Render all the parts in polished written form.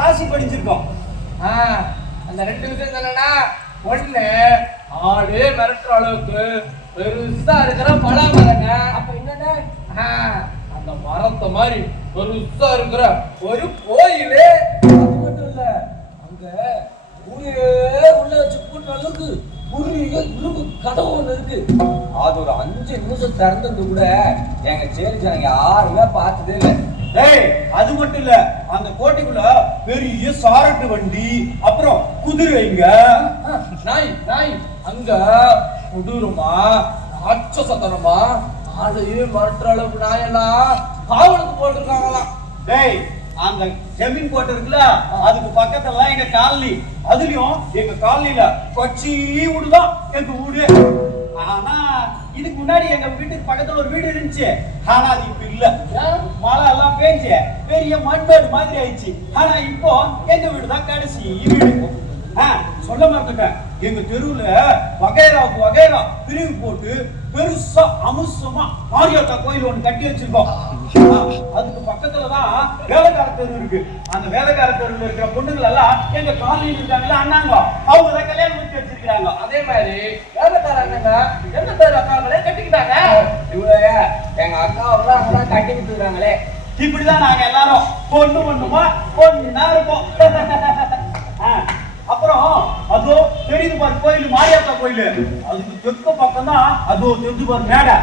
ராசி படிச்சிருக்கோம். அந்த ரெண்டு விஷயம் என்னன்னா, ஒண்ணு ஆளே மிரட்டுற அளவுக்கு பெருசா இருக்கிற பலாமரங்க. அப்ப என்னன்னா, அந்த மரத்தை மாதிரி பெருசா இருக்கிற ஒரு கோயிலு. அது மட்டும் இல்ல, அங்க ஊரே உள்ள வச்சு கூட்ட அளவுக்கு இரும்பு கதவு ஒண்ணு இருக்கு. அது ஒரு 5 நிமிஷம் திறந்தது கூட எங்க சேரி ஜனங்க யாருமே பார்த்ததே இல்லை. அது மட்டும் இல்ல, அந்த கோட்டைக்குள்ள பெரிய சாரட்டு வண்டி, அப்புறம் குதிரைங்க, நாய் நாய் அங்க கொடூரமா ராட்சசத்தனமா அதையே மற்ற அளவுக்கு நாயெல்லாம் காவலுக்கு போட்டிருக்காங்களாம். அந்த ஜமீன் கோட்டை இருக்குல்ல, அதுக்கு பக்கத்துல எங்க காலனி. அதுலயும் எங்க காலனில கொச்சி வீடுதான் எங்க வீடு. ஆனா இதுக்கு முன்னாடி எங்க வீட்டுக்கு பக்கத்துல ஒரு வீடு இருந்துச்சு. ஆனா அது இப்ப இல்ல. மழை எல்லாம் பேஞ்சு பெரிய மண்மேடு மாதிரி ஆயிடுச்சு. ஆனா இப்போ எங்க வீடுதான் கடைசி வீடு. சொல்ல மறந்துட்டேன், எங்க தெருவுல வகைராவுக்கு வகைரா பிரிவு போட்டு பெருசா அமுசமா மாரியாத்தா கோயில் ஒண்ணு கட்டி வச்சிருக்கோம். அதுக்கு பக்கத்துலதான் வேலைக்கார தெரு இருக்கு. அந்த வேலைக்கார தெருவில் இருக்கிற பொண்ணுகள் எல்லாம் எங்க காலையில் இருக்காங்கல்ல அண்ணாங்க, அவங்கதான் கல்யாணம் முடிச்சு வச்சிருக்காங்க. அதே மாதிரி வேலைக்கார அண்ணங்க எந்த பேர் அக்காங்களே கட்டிக்கிட்டாங்க. இவ்வளவு எங்க அக்காவெல்லாம் அவங்கதான் கட்டிக்கிட்டு இருக்காங்களே. இப்படிதான் நாங்க எல்லாரும் பொண்ணு பொண்ணுமா பொண்ணா இருப்போம். அப்புறம் அதோ தெரியுது பாரு கோயில், மாரியாத்தா கோயில். அதுக்கு தெற்கு பக்கம் தான் அதோ தெரிஞ்சு பாரு மேடை.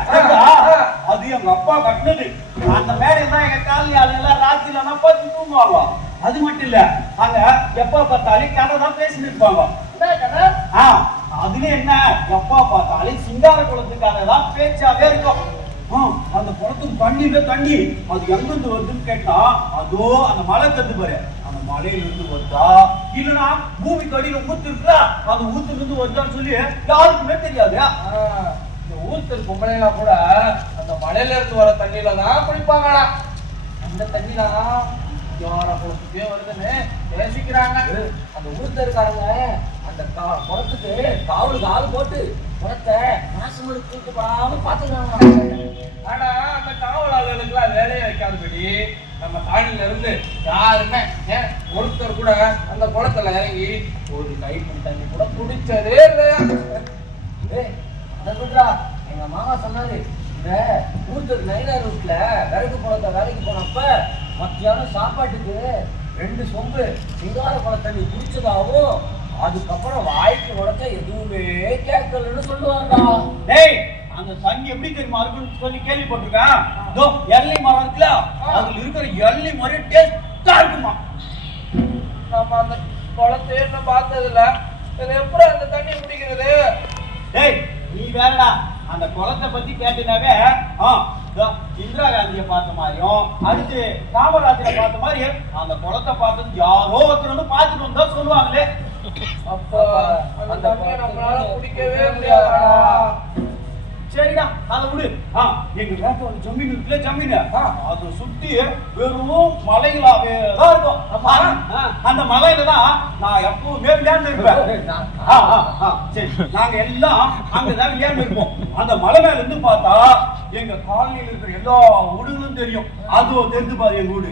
அது எங்க அப்பா கட்டினது. அந்த மேடையில தான் எங்க காலனி ஆளுங்க ராத்திரில பார்த்து தூங்குவாங்க. அது மட்டும் இல்ல, அங்க எப்ப பார்த்தாலும் கதை தான் பேசிட்டு இருப்பாங்க. அதுல என்ன, எப்ப பார்த்தாலும் சிங்கார குளத்துக்காக தான் பேச்சாவே இருக்கும். அந்த குளத்துக்கு தண்ணி அது எங்கிருந்து வருதுன்னு கேட்டா, அதோ அந்த மலை தந்து பாரு, அந்த மலையில இருந்து வருதா இல்லன்னா பூமிக்கு அடியில ஊத்து இருக்கா, அந்த ஊத்துல இருந்து வருதான்னு சொல்லி யாருக்குமே தெரியாது. இந்த ஊத்து பொம்பளைங்களா கூட அந்த மலையில இருந்து வர தண்ணியில தான் குளிப்பாங்களா. அந்த தண்ணிலாம் யார குளத்துக்கே வருதுன்னு பேசிக்கிறாங்க. அந்த ஊத்துல இருக்காருங்க அந்த குளத்துக்கு காவலுக்கு ஆள் போட்டு குளத்தை நாசமடி தூக்கப்படாம பாத்துக்கிறாங்க. ஆனா அந்த காவலாளர்களுக்கு எல்லாம் வேலையை வைக்காதபடி நம்ம காணில இருந்து யாருமே ஒருத்தர் கூட அந்த குளத்துல இறங்கி ஒரு கைப்பிடி தண்ணி கூட குடிச்சதே இல்லையா. எங்க மாமா சொன்னாரு, இந்த ஊருக்கு நைனார் ரூட்ல விறகு குளத்தை வேலைக்கு போனப்ப மத்தியானம் சாப்பாட்டுக்கு 2 சொம்பு சிங்கார குள தண்ணி குடிச்சதாவும் அதுக்கப்புறம் வாய்க்கு உடச்ச எதுவுமே கேட்கலன்னு சொல்லுவாங்கடா. அந்த தண்ணி எப்படி தெரியுமா இருக்குன்னு சொல்லி கேள்விப்பட்டிருக்கேன். எள்ளி மரம் இருக்குல்ல, அதுல இருக்கிற எள்ளி மாதிரி டேஸ்டா இருக்குமா. நம்ம அந்த குளத்தையே இன்னும் பார்த்தது இல்ல, எப்படி அந்த தண்ணி குடிக்கிறது? நீ வேறடா, அந்த குளத்தை பத்தி கேட்டீங்கன்னாவே இந்திரா காந்தியை பார்த்த மாதிரியும் அடுத்து காமராஜரை பார்த்த மாதிரி அந்த குளத்தை பார்த்தது யாரோ ஒருத்தர் வந்து பார்த்துட்டு வந்தா சொல்லுவாங்களே. அப்ப அந்த தண்ணியை நம்மளால குடிக்கவே முடியாதா? சரிடா, அதை விடு. எங்க வீட்டு ஒரு ஜமீன் இருக்குல்ல, ஜமீன் அதை சுத்தி வெறும் மலைகளாவே தான் இருக்கும். அந்த மலையில தான் நான் எப்பவுமே விளையாண்டு இருப்பேன். சரி, நாங்க எல்லாம் அங்கதான் விளையாண்டு இருப்போம். அந்த மலை மேல இருந்து பார்த்தா எங்க காலனியில் இருக்கிற எல்லா வீடுகளும் தெரியும். அதுவும் தெரிஞ்சு பாரு எங்க வீடு.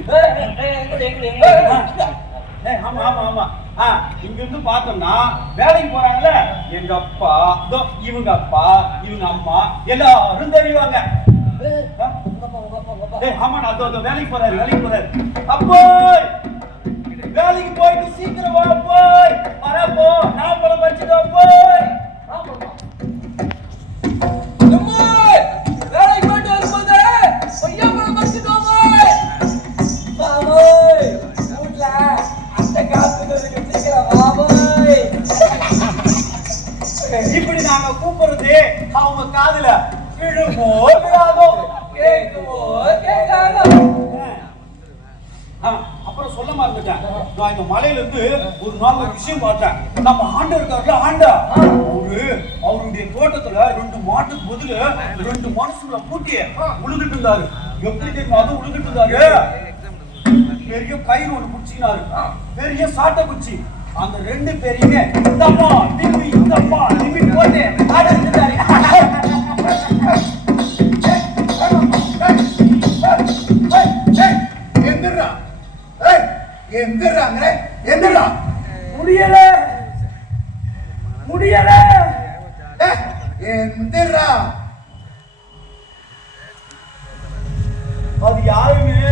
ஆமா ஆமா ஆமா. இங்க இருந்து பார்த்தோம்னா வேலைக்கு போறாங்கல்ல எங்க அப்பா, இவங்க அப்பா, இவங்க அம்மா எல்லாரும் தெரியுவாங்க. ஆமா, நான் வேலைக்கு போறாரு. அப்போ வேலைக்கு போயிட்டு சீக்கிரம் வா போய் வரப்போ நான் போல படிச்சுட்டு போய் வேலைக்கு போயிட்டு வரும்போது ஐயா போல படிச்சுட்டு இப்படி நாங்க கூப்பிடுறது அவங்க காதுல விழுமோ விழாதோ, கேட்குமோ கேட்காதோ. அப்புறம் சொல்ல மறந்துட்டேன், நான் இந்த மலையில இருந்து ஒரு நாள் ஒரு விஷயம் பார்த்தேன். நம்ம ஆண்டா இருக்காருல, ஆண்டா அவருடைய தோட்டத்துல 2 மாட்டுக்கு பதிலு 2 மனுஷங்களை பூட்டி உழுதுட்டு இருந்தாரு. எப்படி தெரியுமா அது உழுதுட்டு இருந்தாரு? பெரிய கயிறு ஒண்ணு பிடிச்சினாரு, பெரிய சாட்டை குச்சி. அந்த 2 பேரையுமே இந்தம்மா திரும்பி போட்டு ஆடிட்டாரு. எந்திராங்க எந்திரா முடியல முடியல எந்திரா அது யாருன்னு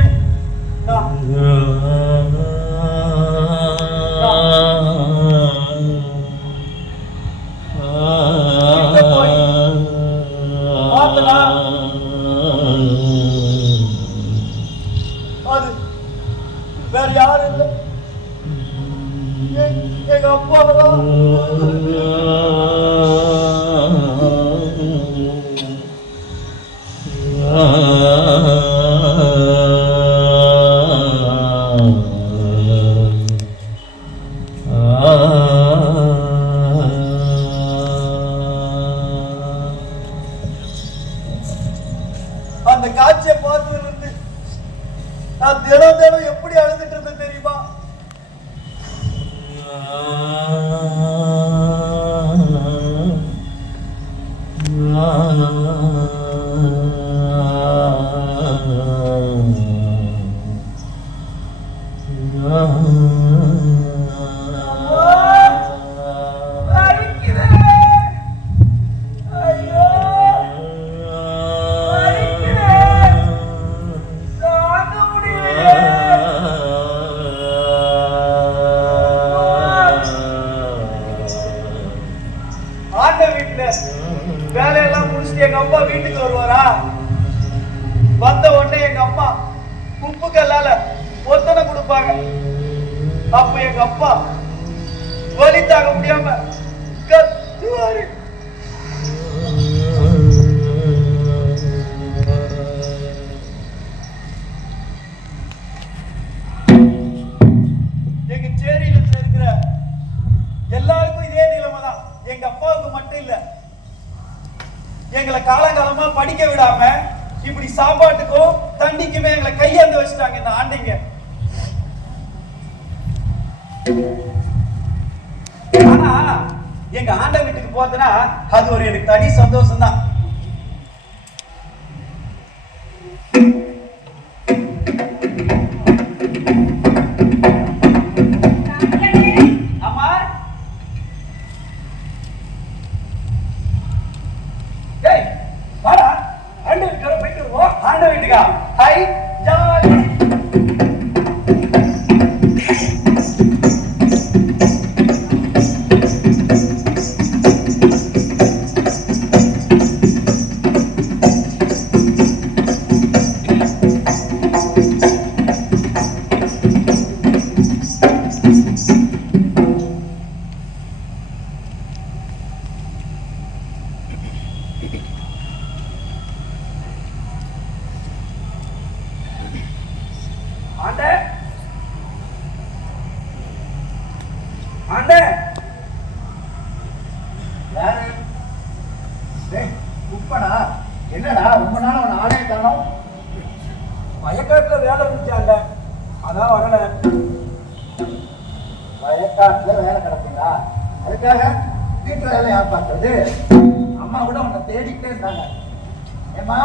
நான் பார்த்தனா அது வேற யாரும் இல்லை எங்க அப்பா தான் அந்த காட்சியை பார்த்ததுல இருந்து நான் தினம் தினம் எப்படி அழுதுட்டு இருந்தேன் தெரியுமா? வேலையெல்லாம் முடிச்சுட்டு எங்க அப்பா வீட்டுக்கு வருவாரா? வந்த உடனே எங்க அம்மா உப்பு கல்லால ஒத்தனை கொடுப்பாங்க. அப்ப எங்க அப்பா வலி தாங்க முடியாம கத்துவாரு. எங்க சேரியில இருக்கிற எல்லாருக்கும் இதே நிலைமை தான். எங்க அப்பாவுக்கு மட்டும் இல்ல, எங்களை காலங்காலமா படிக்க விடாம இப்படி சாப்பாட்டுக்கும் தண்ணிக்குமே எங்களை கையாந்து வச்சுட்டாங்க இந்த ஆண்டைங்க. ஆனா எங்க ஆண்ட வீட்டுக்கு போறதுன்னா அது ஒரு எனக்கு தனி சந்தோஷம் தான். என்னடா ரொம்ப நாள் அவன் ஆளே காணோம். வயக்காட்டுல வேலை இருந்துச்சாண்ட, அதான் வரல. வயக்காட்டுல வேலை கிடக்குங்களா? அதுக்காக வீட்டு வேலை யார் பார்க்கறது? அம்மா கூட அவனை தேடிக்கிட்டே இருந்தாங்க. ஏமா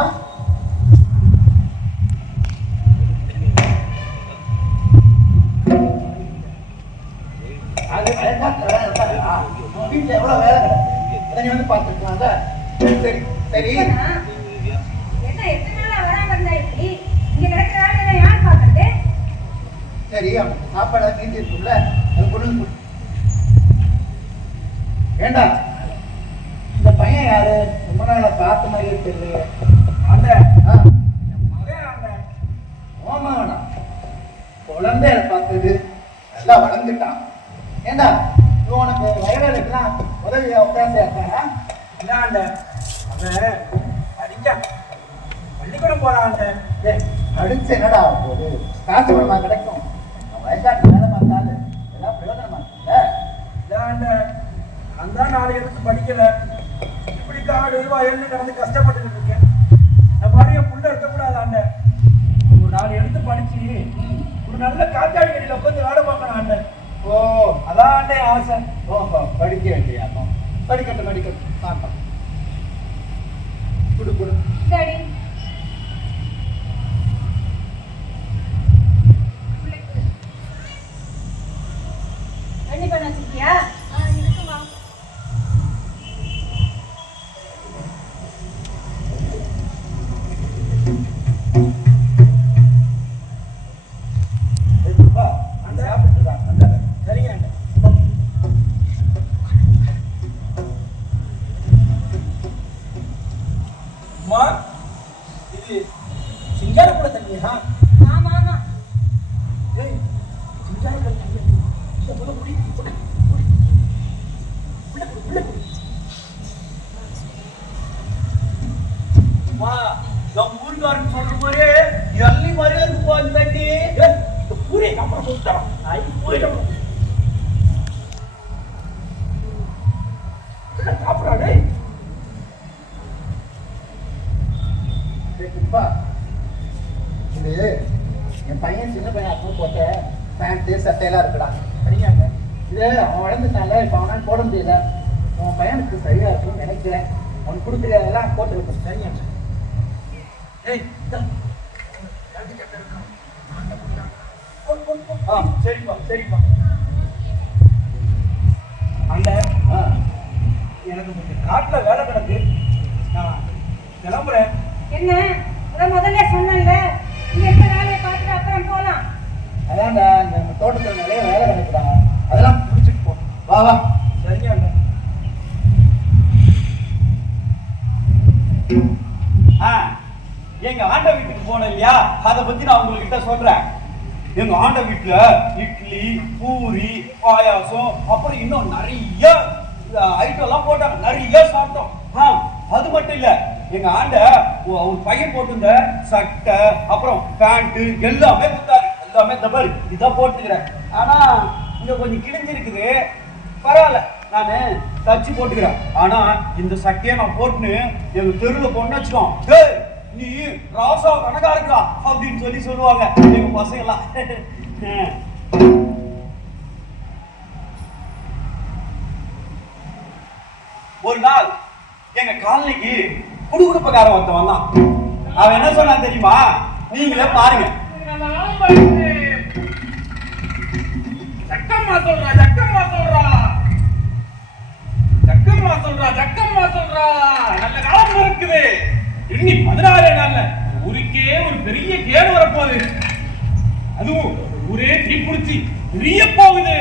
அது வயக்காட்டுல வேலை இருந்தாங்களா? வீட்டுல எவ்வளவு வேலை கிடக்கு, அதை நீ வந்து பார்த்துருக்கலாம்ல. சரி சரி சரி அவனுக்கு சாப்பாடு மீதி இருக்குல்ல, அது கொண்டு ஏண்டா இந்த பையன் யாரு? ரொம்ப நாளை பார்த்த மாதிரி தெரியல. ஓமாவனா குழந்தைய பார்த்தது நல்லா வளர்ந்துட்டான். ஏண்டா உனக்கு வயலுக்கெல்லாம் உதவி அவகாசம் இருக்கானா? இல்லாண்ட அவன் அடிக்கான், பள்ளிக்கூடம் போறான். அடிச்சு என்னடா ஆகும் போது? காசு பணமா கிடைக்கும். வயசாட்டு வேலை பார்த்தாலும் எல்லாம் பிரயோஜனமா இருக்குல்ல. இல்லாண்ட அந்த 4 எடுத்து படிக்கல, இப்படி காடு வயல்னு நடந்து கஷ்டப்பட்டு இருக்கேன். இந்த மாதிரி என் புள்ள இருக்கக்கூடாது. ஒரு 4 எடுத்து படிச்சு ஒரு நல்ல காத்தாடி கடையில் உட்காந்து வேலை பார்க்கணும் அண்ணன். ஓ அதான் ஆசை. ஓஹோ படிக்க வேண்டியாக்கும். படிக்கட்டும் படிக்கட்டும் பார்ப்போம். குடு குடு சரி. சாப்பிடாடே. குப்பா, இது என் பையன் சின்ன பையன் அப்போ போட்ட பேண்ட்டு சட்டையெல்லாம் இருக்குடா. சரியாங்க, இது அவன் வளர்ந்துட்டான்ல, இப்போ அவனால் போட முடியல. உன் பையனுக்கு சரியா இருக்கும்னு நினைக்கிறேன். அவனுக்கு கொடுக்குறதெல்லாம் போட்டு வைப்பேன். சரியாங்க. ஏய் சரிப்பா சரிப்பா. அந்த எனக்கு கொஞ்சம் காட்டுல வேலை கிடக்கு, நான் கிளம்புறேன். என்ன அதான் முதல்ல சொன்னேன்ல, இங்க இருக்க வேலையை பார்த்துட்டு அப்புறம் போலாம். அதான்டா, இந்த தோட்டத்தில் நிறைய வேலை கிடக்குறாங்க, அதெல்லாம் பிடிச்சிட்டு போ. வா வா. சரியாங்க. எங்க ஆண்ட வீட்டுக்கு போனேன் இல்லையா, அதை பத்தி நான் உங்ககிட்ட சொல்றேன். எங்க ஆண்ட வீட்டுல இட்லி, பூரி, பாயாசம், அப்புறம் இன்னும் நிறைய ஐட்டம் எல்லாம் போட்டாங்க. நிறைய சாப்பிட்டோம். அது மட்டும் இல்ல, எங்க ஆண்ட ஒரு பையன் போட்டிருந்த சட்டை, அப்புறம் பேண்ட் எல்லாமே கொடுத்தாரு. எல்லாமே தபர் இதான் போட்டுக்கிறேன். ஆனா இங்க கொஞ்சம் கிழிஞ்சிருக்குது, பரவாயில்ல, நானு தச்சு போட்டுக்கிறேன். ஆனா இந்த சட்டையை நான் போட்டுன்னு எங்க தெருவில் பொண்ணு வச்சுக்கோம், நீ ராசா கணக்கா இருக்கா அப்படின்னு சொல்லுவாங்க எங்க பசங்க எல்லாம். ஒரு நாள் எங்க காலனிக்கு குடுகுடுப்பக்காரன் ஒருத்தன் வந்தான். அவன் என்ன சொன்னான் தெரியுமா? நீங்களே பாருங்க. ஜக்கம்மா சொல்றா, ஜக்கம்மா சொல்றா, ஜக்கம்மா சொல்றா, ஜக்கம்மா சொல்றா, நல்ல காலம் இருக்குது. இன்னி 16 நாள்ல ஊருக்கே ஒரு பெரிய கேடு வரப்போகுது. அதுவும் ஊரே தீப்பிடிச்சு எரிய போகுது.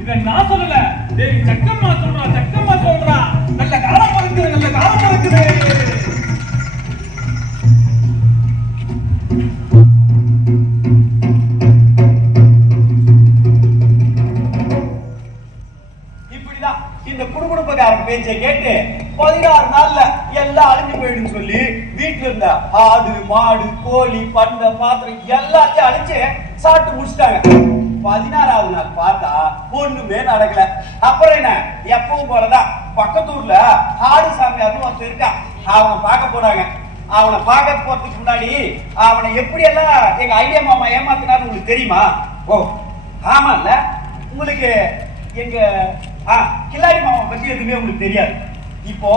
இத நான் சொல்லல, தேவி ஜக்கம்மா சொல்றா, ஜக்கம்மா சொல்றா, நல்ல காலம் இருக்குது, நல்ல காலம் இருக்குது. இப்படிதான் இந்த குடுகுடுப்பக்காரன் பேச்சை கேட்டு 16 நாள்ல எல்லாம் அழிஞ்சு போயிடுன்னு சொல்லி வீட்டுல இருந்த ஆடு, மாடு, கோழி, பண்டை, பாத்திரம் எல்லாத்தையும் அழிச்சு சாப்பிட்டு முடிச்சிட்டாங்க. 16வது நாள் பார்த்தா ஒண்ணுமே நடக்கல. அப்புறம் என்ன, எப்பவும் போலதான் பக்கத்தூர்ல ஆடு சாமியார்னு ஒருத்தர் இருக்கான். அவனை பார்க்க போனாங்க. அவனை பார்க்க போறதுக்கு முன்னாடி அவனை எப்படி எல்லாம் எங்க ஐடியா மாமா ஏமாத்தினாரு உங்களுக்கு தெரியுமா? ஓ ஆமா இல்ல, உங்களுக்கு எங்க கில்லாடி மாமா பத்தி எதுவுமே உங்களுக்கு தெரியாது. இப்போ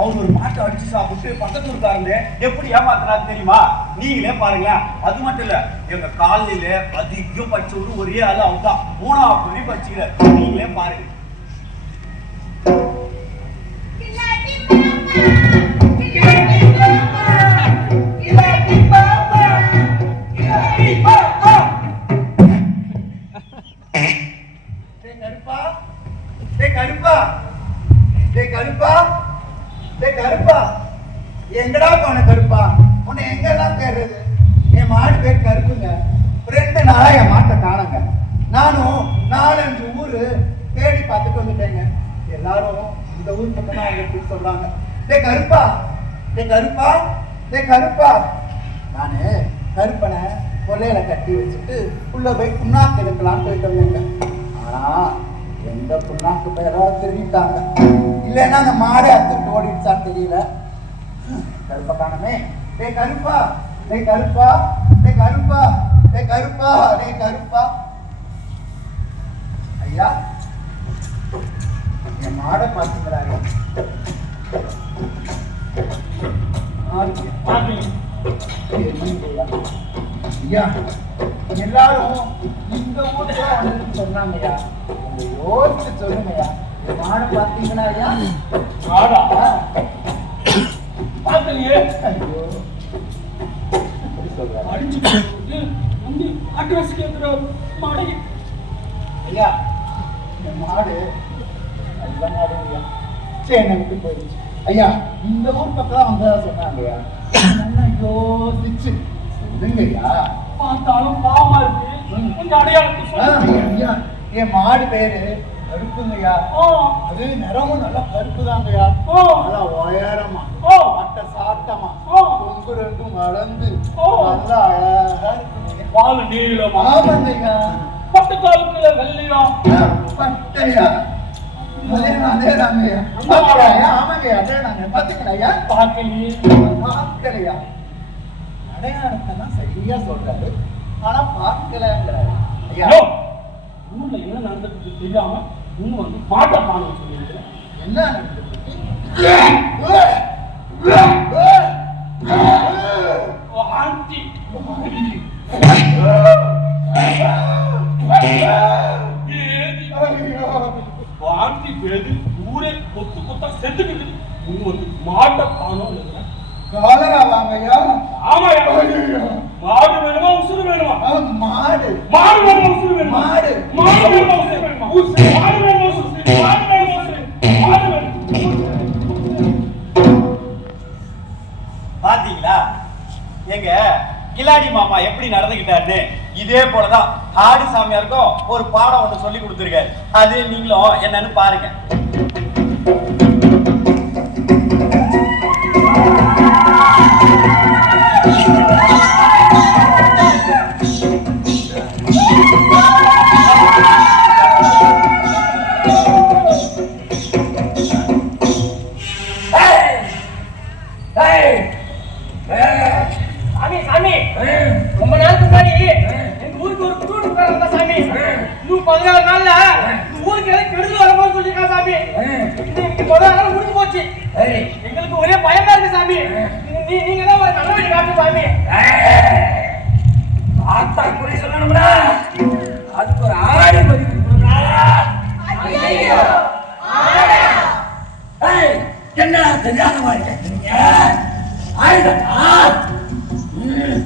அவங்க ஒரு மாட்டை அடிச்சு சாப்பிட்டு பக்கத்தூர்காரங்க எப்படி ஏமாத்தினாரு தெரியுமா? நீங்களே பாருங்க. அது மட்டும் இல்ல, எங்க காலையில அதிகம் படிச்சவரு ஒரே ஆளு அவன்தான். 3வது வரையும் படிச்சுக்கிறார். நீங்களே பாருங்க. எங்கடா போன கருப்பா? உன்னை எங்கெல்லாம் தேடுறது? என் மாடு பேர் கருப்புங்க. 2 நாளா என் மாட்டை காணுங்க. நானும் 4-5 ஊரு தேடி பார்த்துட்டு வந்துட்டேங்க. எல்லாரும் இந்த ஊர் பக்கம் தான் எப்படி சொல்றாங்க. கருப்பா, கருப்பா, கருப்பா. நானு கருப்பனை கொள்ளையில கட்டி வச்சுட்டு உள்ள போய் புண்ணாக்கு எடுக்கலான்னு போயிட்டு வந்தேங்க. ஆனா எந்த புண்ணாக்கு பேராவது திரும்பிட்டாங்க. இல்லைன்னா அந்த மாடை அத்துட்டு ஓடிடுச்சான்னு தெரியல. கருப்பா காணமே. கருப்பா, கருப்பா, கருப்பா, கருப்பா, கருப்பா. ஐயா, என் மாடை பார்த்தீங்களா? ஐயா, எல்லாரும் இந்த ஊருக்கு வந்து சொன்னாங்கய்யா. யோசிச்சு சொல்லுங்கய்யா, மாடை பார்த்தீங்களா? ஐயா மாடா பாத்தலையே. ஐயோ, அடிச்சு வந்து அட்ரஸ் கேட்கிற மாடை. ஐயா, இந்த மாடு அதுதான் மாடு ஐயா. சரி, என்னை விட்டு போயிடுச்சு. ஐயா, இந்த ஊர் பக்கம் வந்ததா சொன்னாங்கய்யா. நல்லா யோசிச்சு சொல்லுங்கய்யா. பார்த்தாலும் பாவமா இருக்கு. கொஞ்சம் அடையாளத்தை சொல்லுங்க. ஐயா, என் மாடு பேரு கருப்புங்கய்யா. அது நிறமும் நல்லா கருப்பு தாங்கய்யா. நல்லா உயரமா, அட்டை சாட்டமா, கொம்பு 2 வளர்ந்து நல்லா அழகா இருக்குங்க. வால் நீளமா ஆமாங்கய்யா. பட்டுக்காலுக்குள்ள வெள்ளையம் பட்டையா? அதேதாங்கய்யா. பாத்தீங்களா? ஆமாங்கய்யா, அதேதாங்க. பாத்தீங்களாய்யா? பார்க்கலையே. பார்க்கலையா? அடையாளத்தை தான் சரியா சொல்றாரு, ஆனா பார்க்கலங்கிறாரு. ஐயா, யோ, ஊர்ல என்ன நடந்துட்டு தெரியாம இன்னும் வந்து மாட்ட பானம் சொல்லியிருக்கேன். என்ன நடந்துச்சு? ஆண்டி ஆண்டி பேரு ஊரே கொத்து கொத்தா செத்துக்கிட்டு இன்னும் வந்து மாட்ட பானம் இருக்கிறேன். காலரா வாங்கய்யா. ஆமாயா, மாடு வேணுமா உசுறு வேணுமா? மாடு மாடு வேணுமா உசுறு வேணுமா? மாடு மாடு வேணுமா உசுறு வேணுமா? மாடு வேணுமா உசுறு? மாடு வேணுமா உசுறு? மாடு வேணுமா? பாத்தீங்களா எங்க கிலாடி மாமா எப்படி நடந்துகிட்டாருன்னு? இதே போலதான் ஆடி சாமியாருக்கும் ஒரு பாடம் ஒண்ணு சொல்லி கொடுத்துருக்காரு. அது நீங்களும் என்னன்னு பாருங்க. சாமி சாமி, ரொம்ப நாளுக்கு முன்னாடி எங்க ஊருக்கு ஒரு குரு உட்கார்ந்தா சாமி. இன்னும் 14 நாள்ல இந்த ஊருக்கு எல்லாம் கெடுதல் வரும்போது சொல்லிருக்கா சாமி. இன்னைக்கு முதல் நாள் முடிஞ்சு போச்சு. எங்களுக்கு ஒரே பயமா இருக்கு சாமி. நீங்க தான் ஒரு நல்ல வழி காட்டு சாமி. ஆத்தா குறை சொல்லணும்னா அதுக்கு ஒரு ஆடு மதிப்பு என்ன தெரியாத மாதிரி கேட்குறீங்க?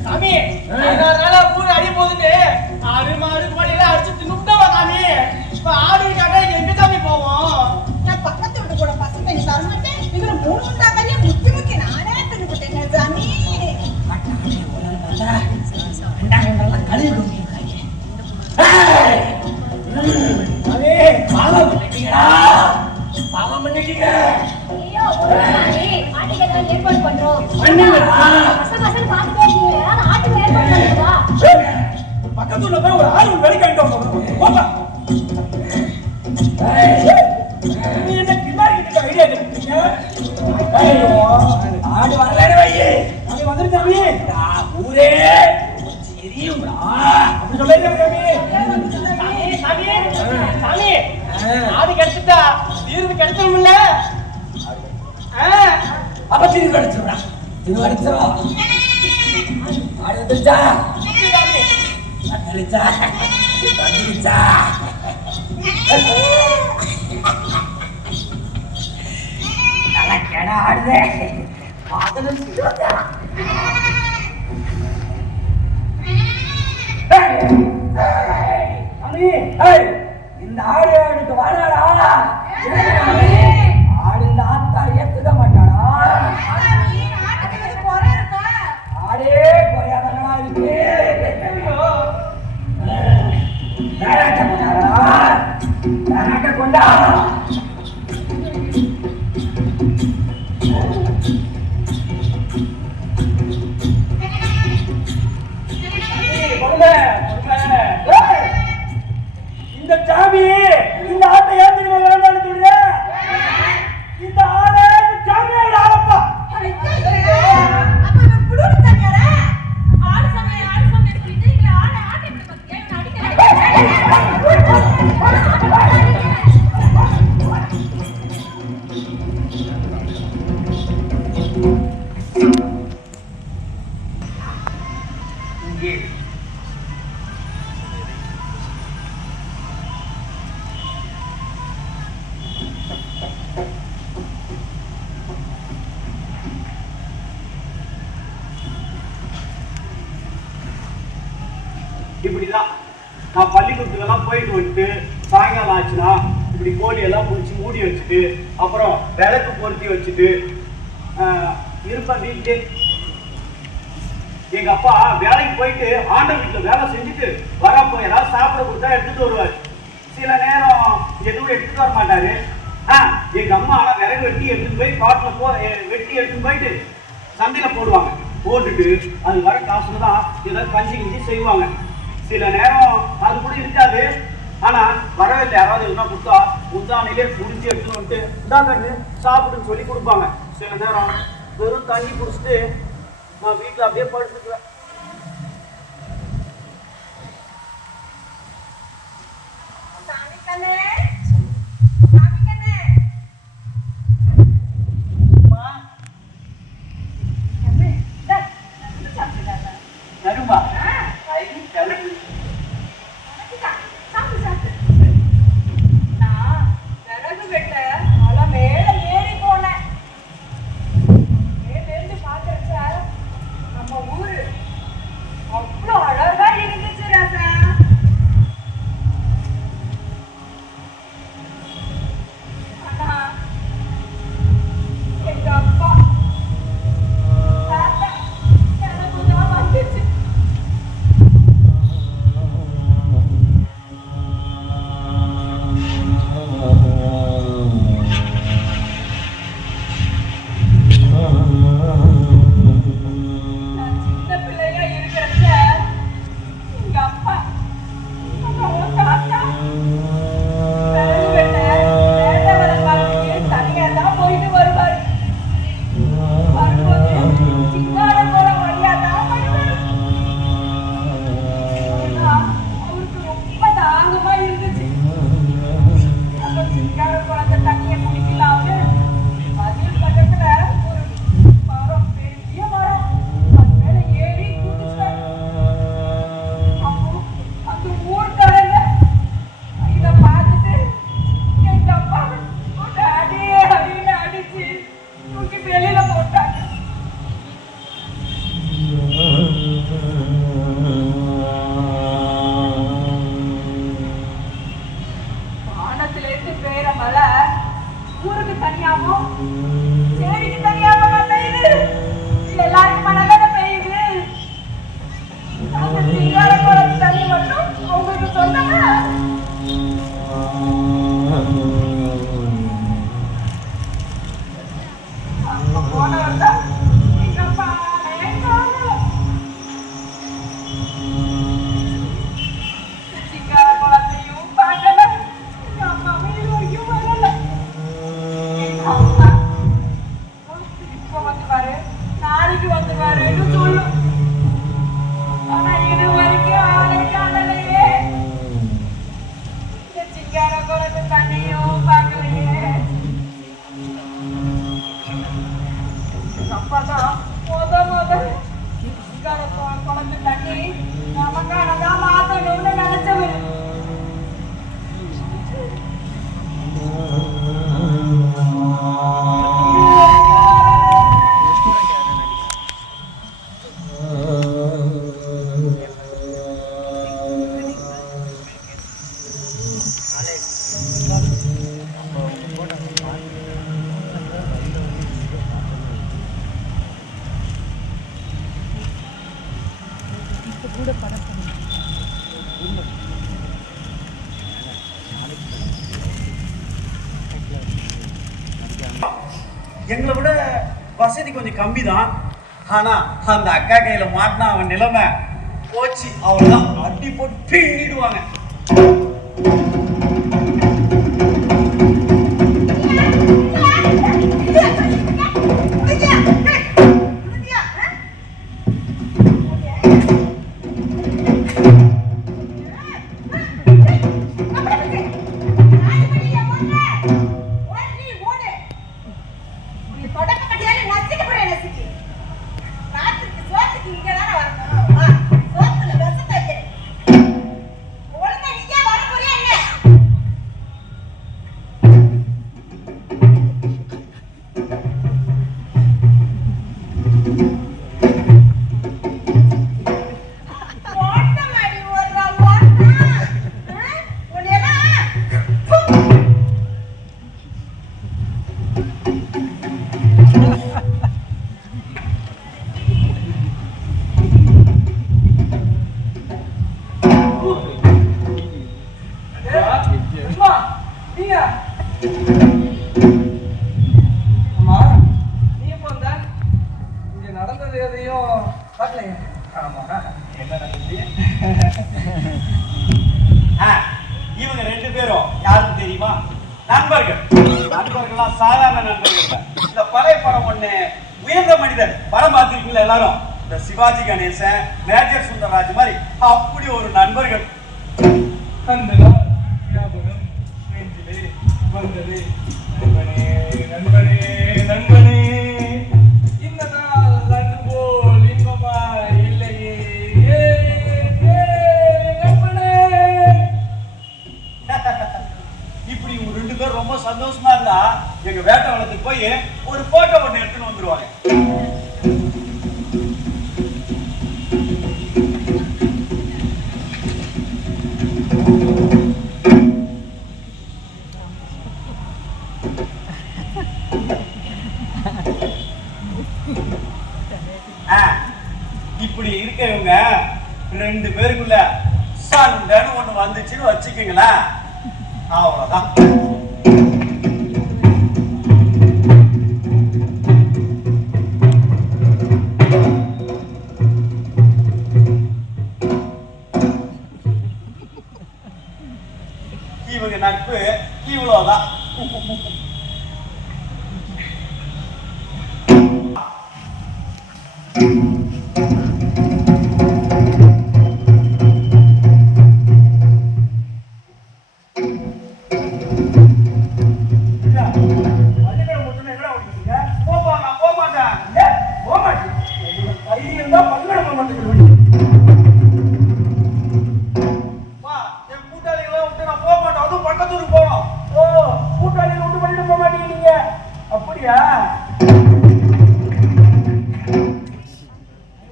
சாமி, 14 நாளா ஊர் அடி போகுது. ஆடு மாடு கோழி எல்லாம் அடிச்சு தின்னுட்டோம் சாமி. இப்ப ஆடு கேட்டா எங்க சாமி போவோம்? நான் பக்கத்து வீட்டு கூட பசங்க நீ தர மாட்டேன். இதுல 3 உண்டா கையா முக்கி முக்கி நானே தின்னுட்டேங்க சாமி. பாவம் பண்ணிட்டீங்களா? பாவம் பண்ணிட்டீங்க. ஐயோ, ஒருமாரி ஆட்டுக்கு ஏதாவது ஏற்பாடு பண்றோம். பண்ணுங்களா? பசங்க பாத்துட்டே இருக்கீங்க. ஏதாவது ஆட்டுக்கு ஏற்பாடு பண்ணுங்களா? பக்கத்துல போய் ஒரு ஆடு வெடிக்க போப்பா. நீ என்ன பின்னாடி கிட்ட ஐடியா கொடுத்தீங்க? ஆடு வரலன்னு வை. அது வந்துருச்சு தம்பி. ஊரே எரியும்டா. அப்படி சொல்லுங்க தம்பி. சாமி சாமி, ஆடு கிடைச்சிட்டா தீர்வு கிடைச்சிரும்ல? அப்ப திருவி அடிச்சிடுறா. திருவி அடிச்சிடும். ஆடு வந்துருச்சா? வந்துருச்சா? வந்துருச்சா? நல்லா கெட ஆடுதே. பாதகம் சிவந்தா. இந்த ஆடு எனக்கு வாழாடா. ஆடு இந்த ஆத்தா ஏத்துக்க மாட்டாடா. ஆட்டுக்கு எது குறை இருக்கா? ஆடே குறையாதடா இருக்கு. தாராட்ட கொண்டாடா. தாராட்ட கொண்டா. இந்த சாமி இந்த ஆட்டை ஏன் தெரியுமா வேண்டாம்னு சொல்ற? இந்த ஆடை சாமியோட ஆளப்பா. அப்ப இவன் குளூர் தனியாரா? ஆடு சமையல் சொல்லிட்டு இங்க ஆடு ஆட்டிட்டு பத்தியா இவன் இப்படிதான் நான் பள்ளிக்கூடத்துக்கெல்லாம் போயிட்டு வந்துட்டு சாயங்காலம் ஆச்சுன்னா இப்படி கோழி எல்லாம் முடிச்சு மூடி வச்சுட்டு அப்புறம் விளக்கு பொருத்தி வச்சுட்டு இருப்பேன் வீட்டுல. எங்க அப்பா வேலைக்கு போயிட்டு ஆண்ட வீட்டுல வேலை செஞ்சுட்டு வரப்போ ஏதாவது சாப்பிட கொடுத்தா எடுத்துட்டு வருவாரு. சில நேரம் எதுவும் எடுத்துட்டு வர மாட்டாரு. எங்க அம்மா விறகு வெட்டி எடுத்துட்டு போய் காட்டுல வெட்டி எடுத்துட்டு போயிட்டு சந்தையில போடுவாங்க. போட்டுட்டு அது வர காசுல தான் ஏதாவது கஞ்சி கிஞ்சி செய்வாங்க. சில நேரம் அது கூட இருக்காது. ஆனா வரவில்லை யாராவது எதுனா கொடுத்தா முந்தானையிலே புடிச்சு எடுத்துன்னு வந்துட்டு இந்தாங்க சாப்பிடுன்னு சொல்லி கொடுப்பாங்க. சில நேரம் வெறும் தண்ணி குடிச்சிட்டு நான் வீட்டுல அப்படியே படுத்துக்குவேன். எங்களை விட வசதி கொஞ்சம் கம்மி தான். ஆனா அந்த அக்கா கையில மாட்டினா அவன் நிலைமை போச்சு. அவள்தான் அடி போட்டு பின்னிடுவாங்க. நடந்தது எதையும் நண்பர்கள்லாம் சாதாரண நண்பர்கள் இல்ல. இந்த பழைய படம் ஒண்ணு உயர்ந்த மனிதர் படம் பார்த்திருக்கீங்களா எல்லாரும்? இந்த சிவாஜி கணேசன், மேஜர் சுந்தரராஜ் மாதிரி அப்படி ஒரு நண்பர்கள். அந்த நாள் ஞாபகம் நெஞ்சிலே வந்தது. நண்பனே நண்பனே நண்பனே, இந்த நாள் அன்று போல் இன்பமாய் இல்லையே. ஏ, ஏ, நண்பனே. இப்படி ஒரு 2 பேர் ரொம்ப சந்தோஷமா இருந்தா எங்க வேட்டை வளத்துக்கு போய் ஒரு போட்டோ ஒண்ணு எடுத்துன்னு வந்துருவாங்க. இப்படி இருக்கவங்க 2 பேருக்குள்ள சண்டைன்னு ஒண்ணு வந்துச்சுன்னு வச்சுக்கீங்களேன், அவ்வளவுதான். இவங்க நட்பு இவ்வளவுதான். பள்ளிக்கூடம் மட்டும் எங்கடா ஓடிக்கிறீங்க? போப்பா, நான் போக மாட்டேன். ஏன் போக மாட்டீங்க? தைரியம் தான் பள்ளிக்கூடம் போக மாட்டேங்கிறீங்க. வா, என் கூட்டாளிகளை விட்டு நான் போக மாட்டேன். அதுவும் பக்கத்தூருக்கு போகணும். ஓ, கூட்டாளியை விட்டு பண்ணிட்டு போக மாட்டீங்க நீங்க? அப்படியா?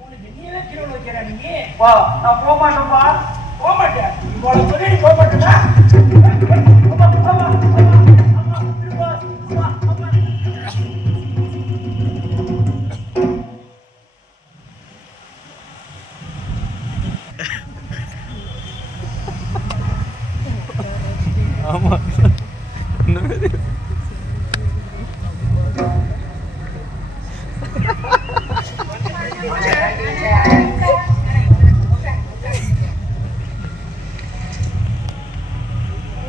உனக்கு நீயே கீழே வைக்கிற நீ? வா, நான் போக மாட்டேன்ப்பா. போக மாட்டேன். இவ்வளவு சொல்லி நீ போக மாட்டேனா? அம்மா, அம்மா, அம்மா, அம்மா, திரும்ப, அம்மா, அம்மா.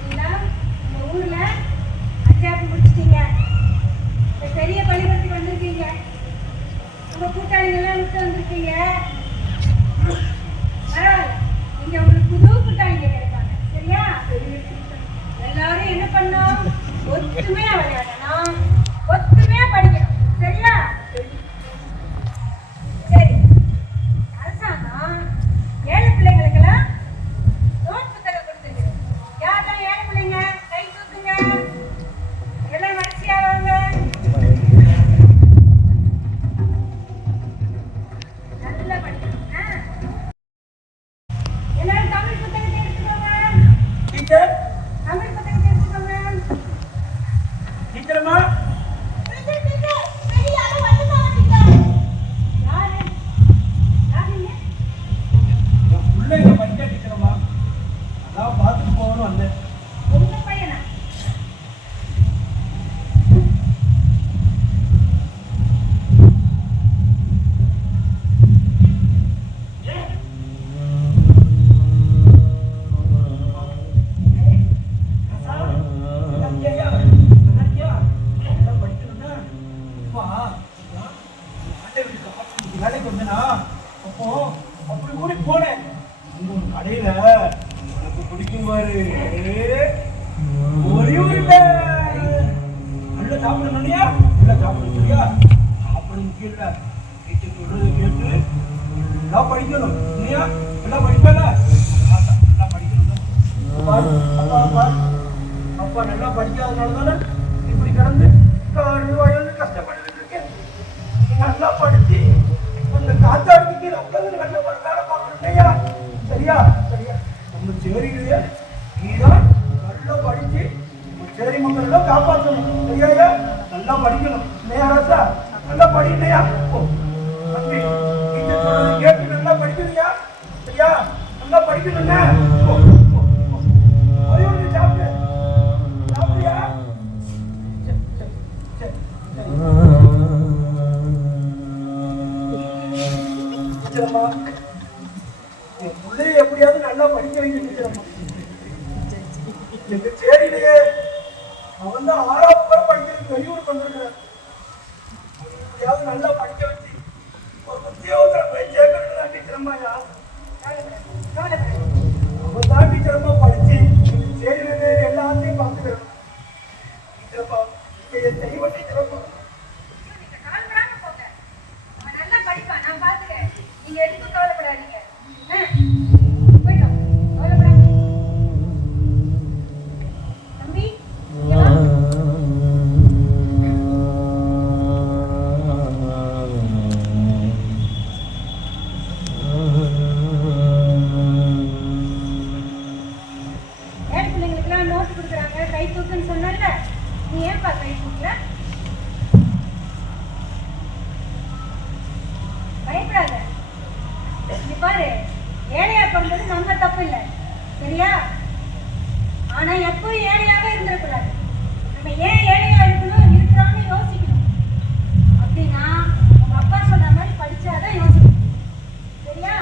எல்லாம் இந்த ஊர்ல அஞ்சாப்பு முடிச்சிட்டீங்க. இந்த பெரிய பள்ளிக்கூடத்துக்கு வந்திருக்கீங்க. உங்க கூட்டாளிகள்லாம் விட்டு வந்திருக்கீங்க. பரவாயில்ல, இங்க உங்களுக்கு புது கூட்டாளிங்க கிடைப்பாங்க. சரியா? எல்லாரும் என்ன பண்ணணும்? ஒத்துமையா விளையாடணும், ஒத்துமையா படிக்கணும். சரியா? சரி. அரசாங்கம் ஏழை பிள்ளைங்களுக்கெல்லாம் நோட் புத்தகம் கொடுத்துருக்கு. யாரெல்லாம் ஏழை பிள்ளைங்க கை தூக்குங்க. எல்லாம் வரிசையா வாங்க. நல்லா படிக்கணும். எல்லாரும் தமிழ் புத்தகத்தை எடுத்துக்கோங்க. டீச்சர், தமிழ் புத்தகத்தை எடுத்துக்கோங்க. டீச்சரம்மா, யாரு? யாருங்க? என் பிள்ளைங்க படிக்க டீச்சரம்மா. அதான் பார்த்துட்டு போகணும்னு வந்தேன். உங்க பையனா? வேலைக்கு வந்தேனா, அப்போ அப்படி கூடி போனேன். அங்க ஒரு கடையில எனக்கு பிடிக்கும் பாரு ஒரே ஒரு நல்ல சாப்பிடணும்யா, நல்லா சாப்பிடணும். சரியா? சாப்பிடணும் கீழே டீச்சர் சொல்றது கேட்டு நல்லா படிக்கணும். இல்லையா? நல்லா படிப்பல, நல்லா படிக்கணும். அப்பா அப்பா அப்பா நல்லா படிக்காதனால தானே இப்படி கிடந்து வயது கஷ்டப்பட்டு இருக்கேன். நல்லா படிச்சு அந்த காத்தாடுக்கு கீழே உட்காந்து நல்ல ஒரு வேலை பார்க்கணும். இல்லையா? சரியா? சரியா? நம்ம சேரியிலேயே நீதான் நல்லா படிச்சு சேரி மக்கள் எல்லாம் காப்பாற்றணும். சரியா? நல்லா படிக்கணும். இல்லையா ராசா? நல்லா படி. இல்லையா? தம்பி, டீச்சர் சொல்றது கேட்டு நல்லா படிக்கணுயா. சரியா? நல்லா படிக்கணுங்க. ஒரே ஒரு சாப்பிடு. சாப்பிடுயா? டீச்சரம்மா, என் பிள்ளைய எப்படியாவது நல்லா படிக்க வைக்க டீச்சரம்மா. எங்க சேரியிலேயே அவன் தான் 6வது வரை படிக்கிறது வெளியூருக்கு வந்திருக்கிறான். எப்படியாவது நல்லா படிக்க வச்சு ஒரு உத்தியோகத்தை போய் சேர்க்கணும் டீச்சரம்மாயா. அவன் தான் டீச்சரம்மா படிச்சு செய்யறது எல்லாத்தையும் பார்த்துக்கிறோம். டீச்சரப்பா என் தெய்வ டீச்சரப்பா. நீங்க கவலைப்படாம போங்க. அவன் நல்லா படிப்பான், நான் பாத்துக்கிறேன். நீங்க எதுக்கும் கவலைப்படாதீங்க. போயிட்டோம், கவலைப்படாம. தம்பி இங்க வா. ஏழு பிள்ளைங்களுக்குலாம் நோட்டு கொடுக்குறாங்க, கை தூக்குன்னு சொன்னல, நீ ஏன்பா கை தூக்கல? பயப்படாத. நீ பாரு, ஏழையா பிறந்தது நம்ம தப்பு இல்லை, சரியா? ஆனா எப்பவும் ஏழையாவே இருந்துடக்கூடாது. நம்ம ஏன் ஏழையா இருக்கணும், இருக்கிறோம்னு யோசிக்கணும். அப்படின்னா உங்க அப்பா சொல்ற மாதிரி படிச்சாதான் யோசிக்கணும், சரியா?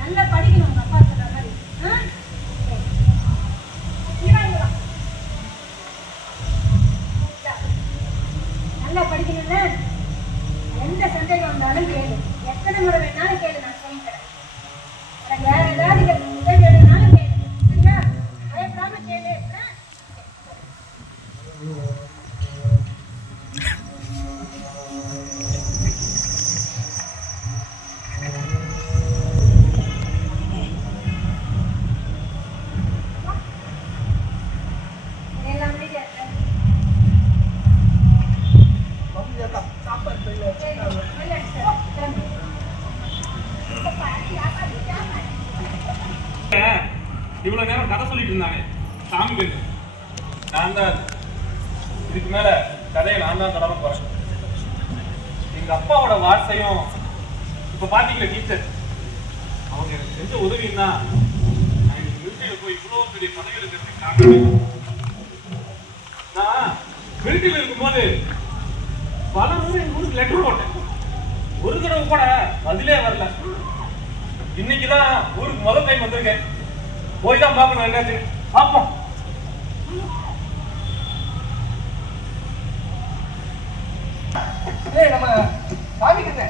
நல்லா படிக்கணும் உங்க அப்பா சொல்ற மாதிரி. சரி. இங்க வா. நல்லா படிக்கணும்ல, எந்த சந்தேகம் வந்தாலும் கேளு, எத்தனை முறை வேணாலும் கேளு, நான் சொல்லி தரேன். வேற ஏதாவது உதவி வேணும்னாலும் கேளு, சரியா? பயப்படாம கேளு. எல்லாம் அமைதியா இரு. சாப்பாடு பையில சரி, நல்லா இருக்கு சார். கிளம்பு. இவ்வளவு நேரம் கதை சொல்லிட்டு இருந்தாங்க சாமி கண்டு. நான் தான் இதுக்கு மேல கதையை நான் தான் தொடர போறேன். எங்க அப்பாவோட வார்த்தையும் இப்ப பாத்தீங்களா டீச்சர், அவங்க எனக்கு செஞ்ச உதவின்னா நான் இன்னைக்கு மிலிட்டரியில போய் இவ்வளவு பெரிய பதவியில் இருக்கிறதுக்கு காரணம். நான் மிலிட்டரியில இருக்கும்போது பல முறை எங்க ஊருக்கு லெட்டர் போட்டேன். ஒரு தடவை கூட பதிலே வரல. இன்னைக்குதான் ஊருக்கு முதல் டைம் வந்திருக்கேன். போய் தான் பார்க்கணும் என்னாச்சு. பார்ப்போம். ஏய் நம்ம சாமிக்கிட்ட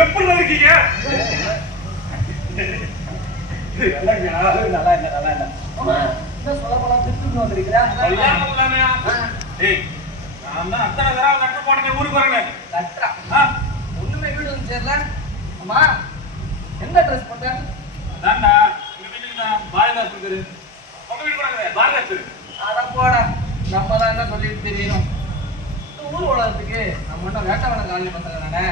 எப்படி இருக்கீங்க? நல்லா இல்ல. ஆமா என்ன சொல்ல போலாம் திருப்பி வந்திருக்கிறா கல்யாணம் இல்லாமையா? ஏய், நான் தான் அத்தனை தடவை லெட்டர் போட்டேன் ஊருக்கு வரேன். லட்ரா ஆ, ஒண்ணுமே வீடு வந்து சேரல. அம்மா என்ன ட்ரெஸ் போட்ட? அதான்டா எங்க வீட்டுக்கு தான் பாரதாஸ் இருக்குது. உங்க வீடு கூட கிடையாது, பாரதாஸ் இருக்கு. அதான் போட நம்ம தான் என்ன சொல்லிட்டு தெரியணும். ஊர் உலகத்துக்கு நம்ம மட்டும் வேட்டவன காலனி பசங்க தானே.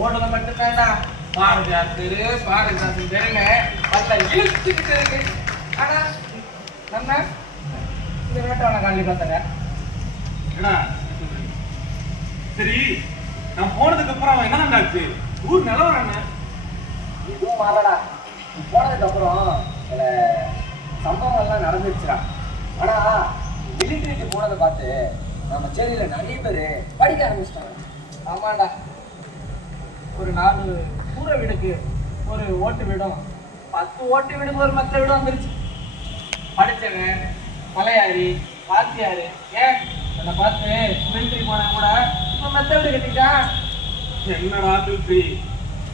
ஓடுல மட்டும் வேண்டாம், பாரதியார் தெரு பாரதிதாசன் தெருங்க பல்ல இழுத்துக்கிட்டு இருக்கு. ஆனா நம்ம இந்த வேட்டவன காலனி பசங்க என்னடா சரி, நான் போனதுக்கு அப்புறம் அவன் என்ன ஆச்சு? ஊர் நிலவரம் என்ன? இதுவும் மாறடா. போனதுக்கு அப்புறம் சில சம்பவங்கள்லாம் நடந்துருச்சுடா. ஆனா மிலிட்டரிக்கு போனதை பார்த்து நம்ம சேரியில நிறைய பேர் படிக்க ஆரம்பிச்சிட்டாங்க. ஆமாண்டா, ஒரு 4 கூரை வீடுக்கு ஒரு ஓட்டு வீடும், 10 ஓட்டு வீடுக்கு ஒரு மற்ற வீடும் வந்துருச்சு. படிச்சவன் மலையாரி வாத்தியாரு ஏன் என்னை பார்த்து மிலிட்டரி போனா கூட இப்போ மெத்த வீடு கட்டிட்டான். என்னடா மிலிட்ரி,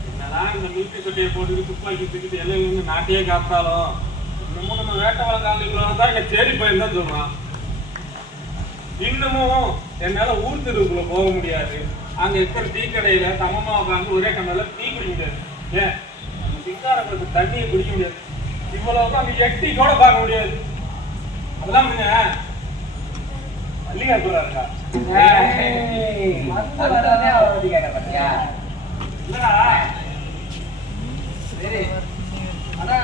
என்னதான் இந்த மிலிட்ரி கொட்டையை போட்டு துப்பாக்கி தூக்கிட்டு எல்லாம் வந்து நாட்டையே காத்தாலும் இன்னமும் நம்ம வேட்டவாள காலனிக்குள்ள தான் இங்க தேடி போயிருந்தான் சொல்றான். இன்னமும் என்னால ஊர் தெருவுக்குள்ள போக முடியாது. அங்க இருக்கிற டீ கடையில சமமா உட்காந்து ஒரே கண்ணில டீ குடிக்க முடியாது. ஏன் நம்ம சிங்காரங்களுக்கு தண்ணியை குடிக்க முடியாது. இவ்வளவுக்கு அங்க எட்டி கூட பார்க்க முடியாது. அதெல்லாம் மல்லிகா கூட இருக்கா? இல்லடா சரி, ஆனா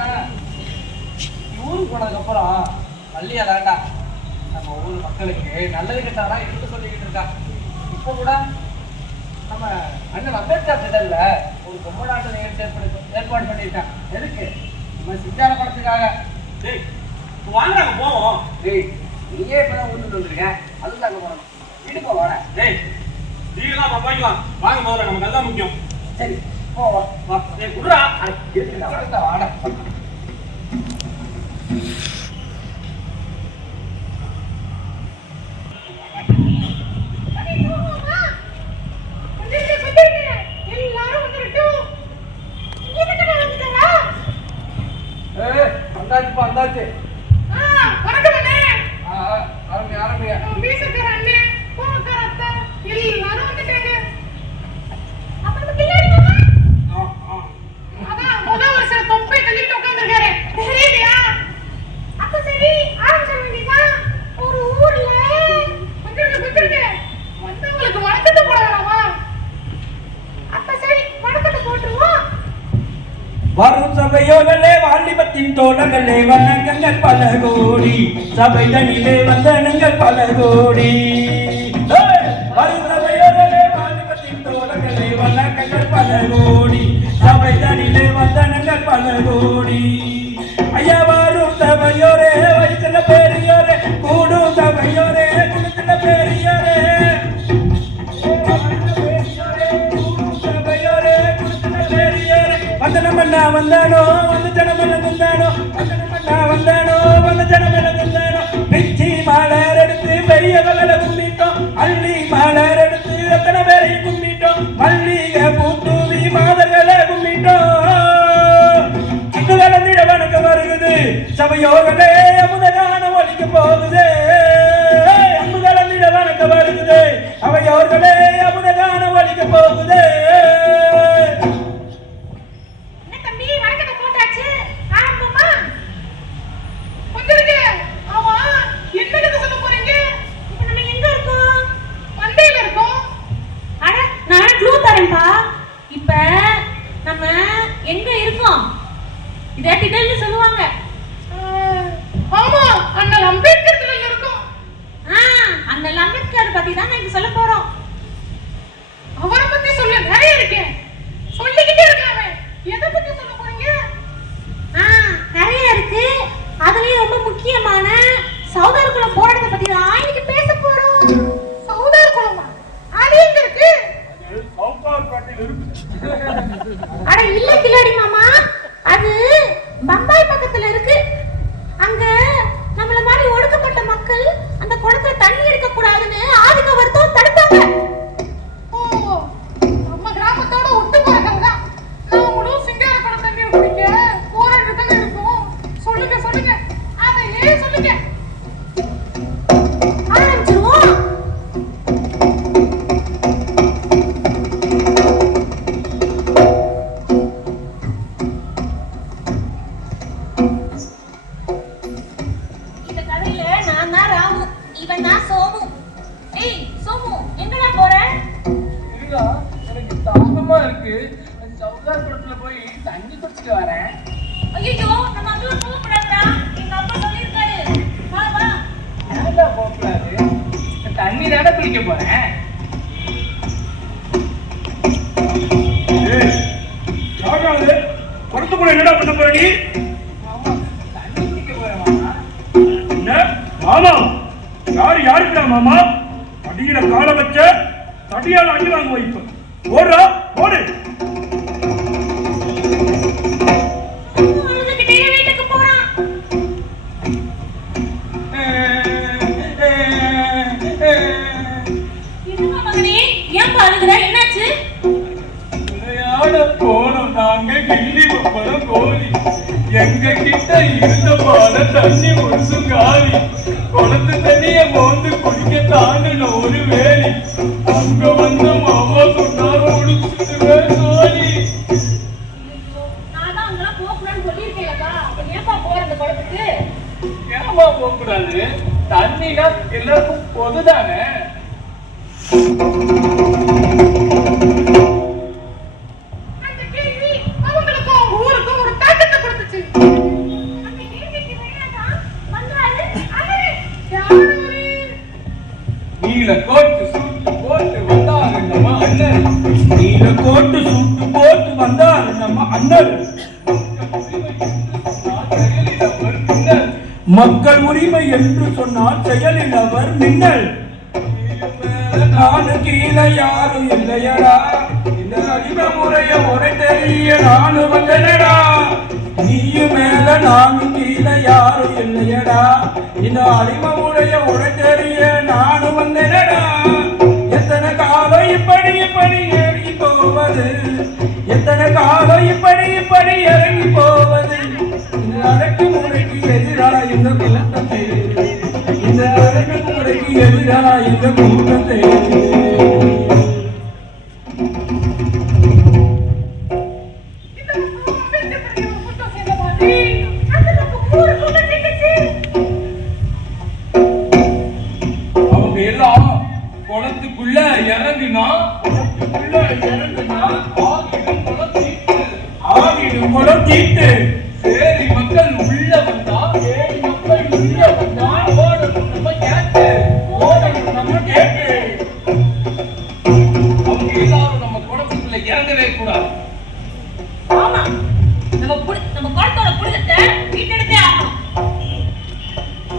ஊருக்கு போனதுக்கு அப்புறம் மல்லியா தாண்டா நம்ம ஊர் மக்களுக்கு நல்லது கெட்டாதான் எடுத்து சொல்லிக்கிட்டு இருக்கா. இப்போ கூட நம்ம அண்ணன் அம்பேத்கர் திடல்ல ஒரு பொம்மநாட்டு நிகழ்ச்சி ஏற்பாடு பண்ணியிருக்கான். எதுக்கு? நம்ம சிங்கார படத்துக்காக. டேய் வாங்க போவோம். டேய் நீயே இப்பதான் ஊருக்கு வந்துருக்க, அதுக்கு அங்க போனோம். வீடு போவாட. டேய் டீலாம் அப்புறம் போய்க்கலாம். வாங்க முதல்ல, நமக்கு அதுதான் முக்கியம். சரி போவா. வா. டேய் குடுறா. வாட. இப்ப வந்தாச்சு. வணக்கம் அண்ணே. ஆரம்பியா வீசக்கார அண்ணே, பூக்கார அத்தா எல்லாரும் வந்துட்டாங்க. அப்ப நம்ம கில்லாடி மாமா அதான் முதல் வருஷம் தொப்பை தள்ளிட்டு உட்கார்ந்திருக்காரு. தெரியலையா? அப்ப சரி ஆரம்பிச்ச வேண்டியதான். ஒரு ஊர்ல கொஞ்சம் வந்தவங்களுக்கு வணக்கத்தை போட வேணாமா? அப்ப சரி வணக்கத்தை போட்டுருவோம். வரும் சபையோர்களே வாலிபத்தின் தோழர்களே வணக்கங்கள் பல கோடி சபை தனிலே வந்தனங்கள் பல கோடி. வரும் சபையோர்களே வாலிபத்தின் தோழர்களே வணக்கங்கள் பல கோடி சபை தனிலே வந்தனங்கள் பல கோடி. ஐயா வரும் சபையோரே வயசுல பெரியோரே கூடும் சபையோரே குடுத்துல பெரியோரே வந்தனமண்ணா வந்தானோ வந்து ஜனமன வந்தானோ வந்தனமண்ணா வந்தானோ வந்து ஜனமன வந்தானோ. பிச்சி மாலர் எடுத்து பெரிய வகல கும்பிட்டோம் அள்ளி மாலர் எடுத்து அத்தனை பேரை கும்பிட்டோம் மல்லிகை பூத்தூவி மாதர்களை கும்பிட்டோம். அங்கு கலந்திட வணக்க வருகுது சபையோர்களே அமுதகான ஒழிக்க போகுது. அங்கு கலந்திட வணக்க வருகுது அவையோர்களே அமுதகான ஒழிக்க போகுது. இப்ப நம்ம எங்க இருக்கோம் இதே டீடைல் சொல்லுவாங்க. ஆமா அண்ணல் அம்பேத்கர் திடல்ல இருக்கோம். அண்ணல் அம்பேத்கர் பத்தி தான் நான் சொல்ல போறோம். அவரை பத்தி சொல்ல நிறைய இருக்கு, சொல்லிக்கிட்டே இருக்காங்க. எதை பத்தி சொல்ல போறீங்க? நிறைய இருக்கு. அதுலயும் ரொம்ப முக்கியமான சௌதார் குலம் போராட்டத்தை பத்தி தான் இன்னைக்கு பேச போறோம். சௌதார் குலமா? அது எங்க இருக்கு? அட இல்ல கில்லாடி மாமா, அது பம்பாய் பக்கத்துல இருக்கு. அங்க நம்மள மாதிரி ஒடுக்கப்பட்ட மக்கள் அந்த குளத்துல தண்ணி எடுக்க கூடாதுன்னு ஆதிக்க வர்த்தம் தடுத்தாங்க. ஓ, நம்ம கிராமத்தோட ஒட்டு போறவங்க தான். நாமளும் சிங்கார குளம் தண்ணி குடிக்க போராட்டத்துல இருக்கோம். சொல்லுங்க சொல்லுங்க, அதையே சொல்லுங்க. ஆரம்பிச்சிருவோம். சௌதார் குளத்துல போய் தண்ணி குடிச்சிட்டு வரேன். ஐயோ நம்ம அங்க போக கூடாதுடா, எங்க அப்பா சொல்லிருக்காரு. வா வா. ஏன்டா போகக்கூடாது? தண்ணி தானே குளிக்க போறேன். குளத்துக்குள்ள என்னடா பண்ண போற நீ? மாமா தண்ணி குடிக்க போறேன் மாமா. என்ன மாமா? யாருக்குடா மாமா? அடியில கால வச்ச தடியால அடி வாங்க வைப்ப. ஓடுறா ஓடு. வீட்டுக்கு போறான். என்ன மகனே, ஏன் பாருங்கடா, என்னாச்சு? விளையாட போனோம் நாங்க கிள்ளி பப்படம் கோழி. எங்க கிட்ட இருந்த பால தண்ணி முழுசும் காலி. குளத்து தண்ணிய மோந்து குடிக்க தாண்டின ஒரு வேலி. அங்க வந்து மாமா சொன்னார் முடிச்சுடுவேன் கோழி. நான் தான் அங்கெல்லாம் போகக்கூடாதுன்னு சொல்லியிருக்கேன்ப்பா. ஏன்பா போற அந்த குளத்துக்கு? ஏமா போகக்கூடாது? தண்ணினா எல்லாருக்கும் பொதுதானே. அந்த கேள்வி அவங்களுக்கும் ஊருக்கும் ஒரு தாக்கத்தை கொடுத்துச்சு. அந்த கேள்விக்கு வேணாதான் வந்தாரு. அவரு யாரு? நீல கோட்டு சூட்டு போட்டு வந்தாரு நம்ம அண்ணன். நீல கோட்டு சூட்டு போட்டு வந்தாரு நம்ம அண்ணன். மக்கள் உரிமை என்று சொன்னால் செயலில் அவர் மின்னல். நானு கீழே யாரும் இல்லையடா, இந்த அடிமை முறைய முறை தெரிய நானு வந்தனடா. நீயும் மேல நானும் கீழே யாரும் இல்லையடா, இந்த அடிமை முறைய முறை தெரிய நானு வந்தனடா. எத்தனை காலம் இப்படி இப்படி ஏறி போக போவது எத்தனை காலம் இப்படி இப்படி இறங்கி போவது இந்த அடக்குமுறைக்கு எதிராக இந்த கூட்டத்தை இந்த அடக்குமுறைக்கு எதிராக இந்த கூட்டத்தை அவங்க எல்லாம் குளத்துக்குள்ள இறங்குனா ஆகிடும் குளம் தீட்டு சேரி மக்கள் உள்ள வந்தா ஏழி மக்கள் உள்ள வந்தா ஓடணும் நம்ம கேட்டு ஓடணும் நம்ம கேட்டு அவங்க எல்லாரும் நம்ம குளத்துக்குள்ள இறங்கவே கூடாது. ஆமா நம்ம குளத்தோட புனிதத்தை மீட்டெடுத்தே ஆகணும்.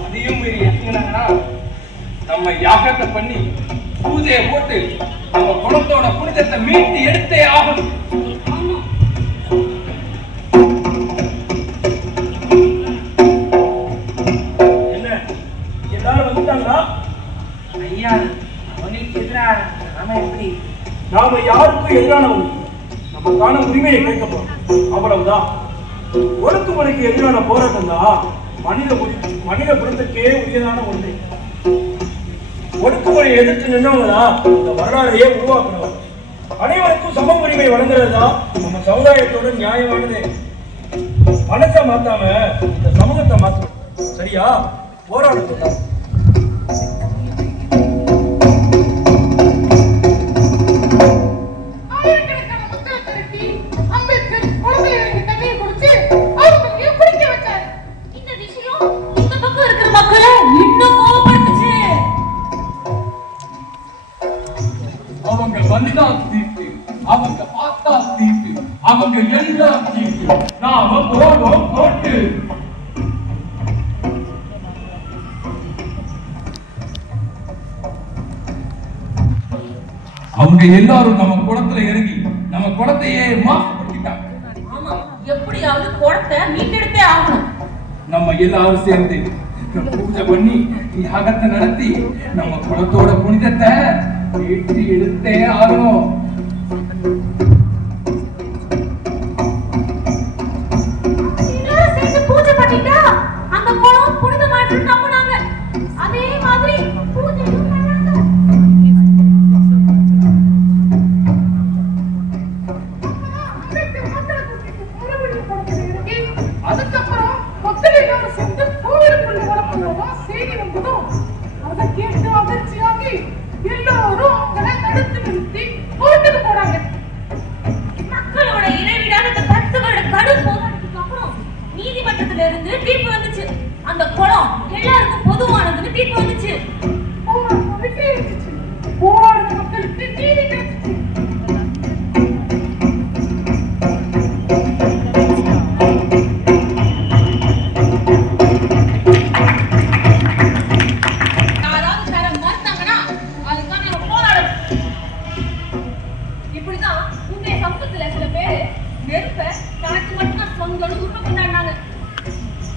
அதையும் மீறி எடுத்துக்கினாங்கன்னா நம்ம யாகத்தை பண்ணி பூஜையை போட்டு நம்ம குளத்தோட புனிதத்தை மீட்டு எடுத்தே ஆகணும். என்ன எல்லாரும் வந்துட்டாங்களா? ஐயா அவங்களுக்கு எதிராக நாம எப்படி? நாம யாருக்கும் எதிரானவங்க நமக்கான உரிமையை கேட்க போறோம், அவ்வளவுதான். ஒடுக்குமுறைக்கு எதிரான போராட்டம் தான் மனித குலத்துக்கே உரியதான ஒன்று. ஒடுக்குமுறையை எதிர்த்து நின்றவங்களா இந்த வரலாறையே உருவாக்குறவங்க. அனைவருக்கும் சம உரிமை வழங்குறது தான் நம்ம சமுதாயத்தோட நியாயமானது. மனசை மாத்தாம இந்த சமூகத்தை மாத்தணும். சரியா? போராடுறது அவங்க வந்தா தீட்டு, அவங்க பார்த்தா தீட்டு, அவங்க எல்லாம் தீட்டு, நாம போவோம் போட்டு. அவங்க எல்லாரும் நம்ம குளத்துல இறங்கி நம்ம குளத்தையே மாசுபடுத்திட்டாங்க. ஆமா, எப்படியாவது குளத்தை மீட்டெடுத்தே ஆகணும். நம்ம எல்லாரும் சேர்ந்து பூஜை பண்ணி யாகத்தை நடத்தி நம்ம குலத்தோட புனிதத்தை ஏற்றி எடுத்தே ஆகணும். பூஜை பண்ணிட்டா அந்த குளம் புனிதமாயிட்டு நம்பினாங்க. அதே மாதிரி பூஜையும் அதுக்கப்புறம் மக்கள் எல்லாரும் சேர்ந்து கோவிலுக்குள்ள வரப்போறதா செய்தி வந்ததும் அதை கேட்டு அதிர்ச்சியாகி எல்லாரும் அவங்களை தடுத்து நிறுத்தி கோர்ட்டுக்கு போறாங்க. மக்களோட இடைவிடாத 10 வருட கடும் போராட்டத்துக்கு அப்புறம் நீதிமன்றத்துல இருந்து தீர்ப்பு வந்துச்சு. அந்த குளம் எல்லாருக்கும் பொதுவானதுன்னு தீர்ப்பு வந்துச்சு. போராடுற மக்களுக்கு நீதி கிடைச்சிச்சு.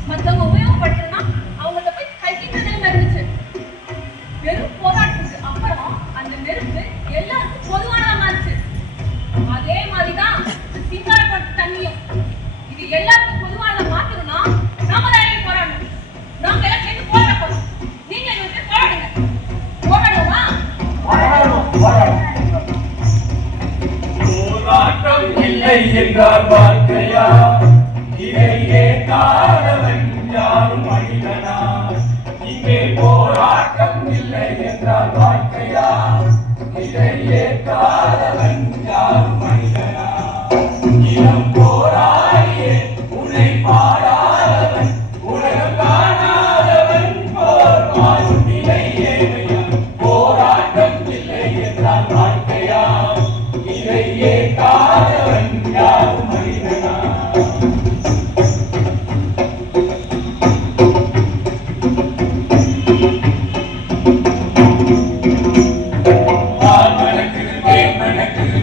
மத்தவங்க உபயோகப்படுத்தினா அவங்கள்ட்ட போய் கைக்கிட்ட நிலைமை இருந்துச்சு. வெறும் போராட்டத்துக்கு அப்புறம் அந்த நெருப்பு எல்லாருக்கும் பொதுவானதா மாறிச்சு. அதே மாதிரிதான் சிங்காரப்பட்டு தண்ணியும் இது எல்லாருக்கும் பொதுவானதா மாத்தணும்னா நாம தான் இறங்கி போராடணும். நாம எல்லாம் சேர்ந்து போராட போறோம். நீங்க எங்களுக்கு போராடுங்க. போராடுவோமா? போராட்டம் இல்லை என்றால் வாழ்க்கையா? இதையே காணவன் யாரும் மனிதனா? இங்கே போராட்டம் இல்லை என்றால் வாழ்க்கையா? இதையே காணவன் யாரும் மனிதனா? இளம் போராடியே உன்னை பாடாதவன் உலகம் காணாதவன் போர் வாழும் நிலையே. போராட்டம் இல்லை என்றால் வாழ்க்கையா? இதையே காணவன் யாரும் மனிதனா? மணக்குது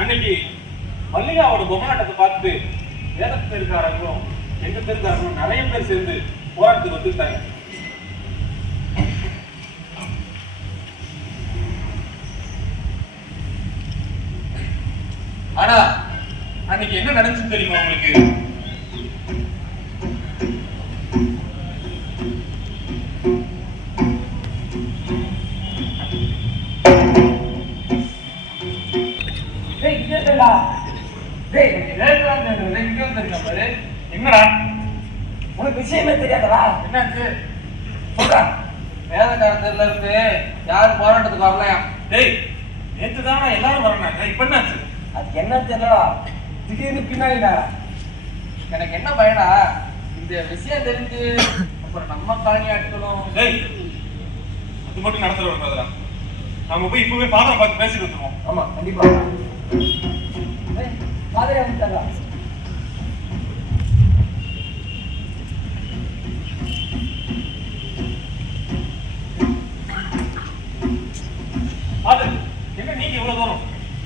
அன்னைக்கு மல்லிகாவோட பொம்மலாட்டத்தை பார்த்துட்டு வேத தெருக்காரங்களும் எங்க தெருக்காரங்களும் நிறைய பேர் சேர்ந்து போராட்டத்துக்கு வந்துட்டாங்க. ஆனா அன்னைக்கு என்ன நடந்துச்சுன்னு தெரியுமா உங்களுக்கு? என்னடா உனக்கு விஷயமே தெரியாதா? என்னாச்சு? வேதக்காரத்துல இருந்து யாரும் போராட்டத்துக்கு வரலையா? டேய், நேத்து தானே எல்லாரும் வரனாங்க, இப்ப என்னாச்சு? அது என்ன தெரியலடா, திடீர்னு பின்னாடிடா. எனக்கு என்ன பயனா, இந்த விஷயம் தெரிஞ்சு அப்புறம் நம்ம காலனி ஆட்களும் டேய், அது மட்டும் நடந்துட கூடாதுடா. நாம போய் இப்பவே ஃபாதரை பார்த்து பேசிட்டு வந்துருவோம். ஆமா கண்டிப்பா. மாதிரி வந்துட்டாங்களா? ஃபாதர், என்ன நீங்க இவ்வளவு தூரம்?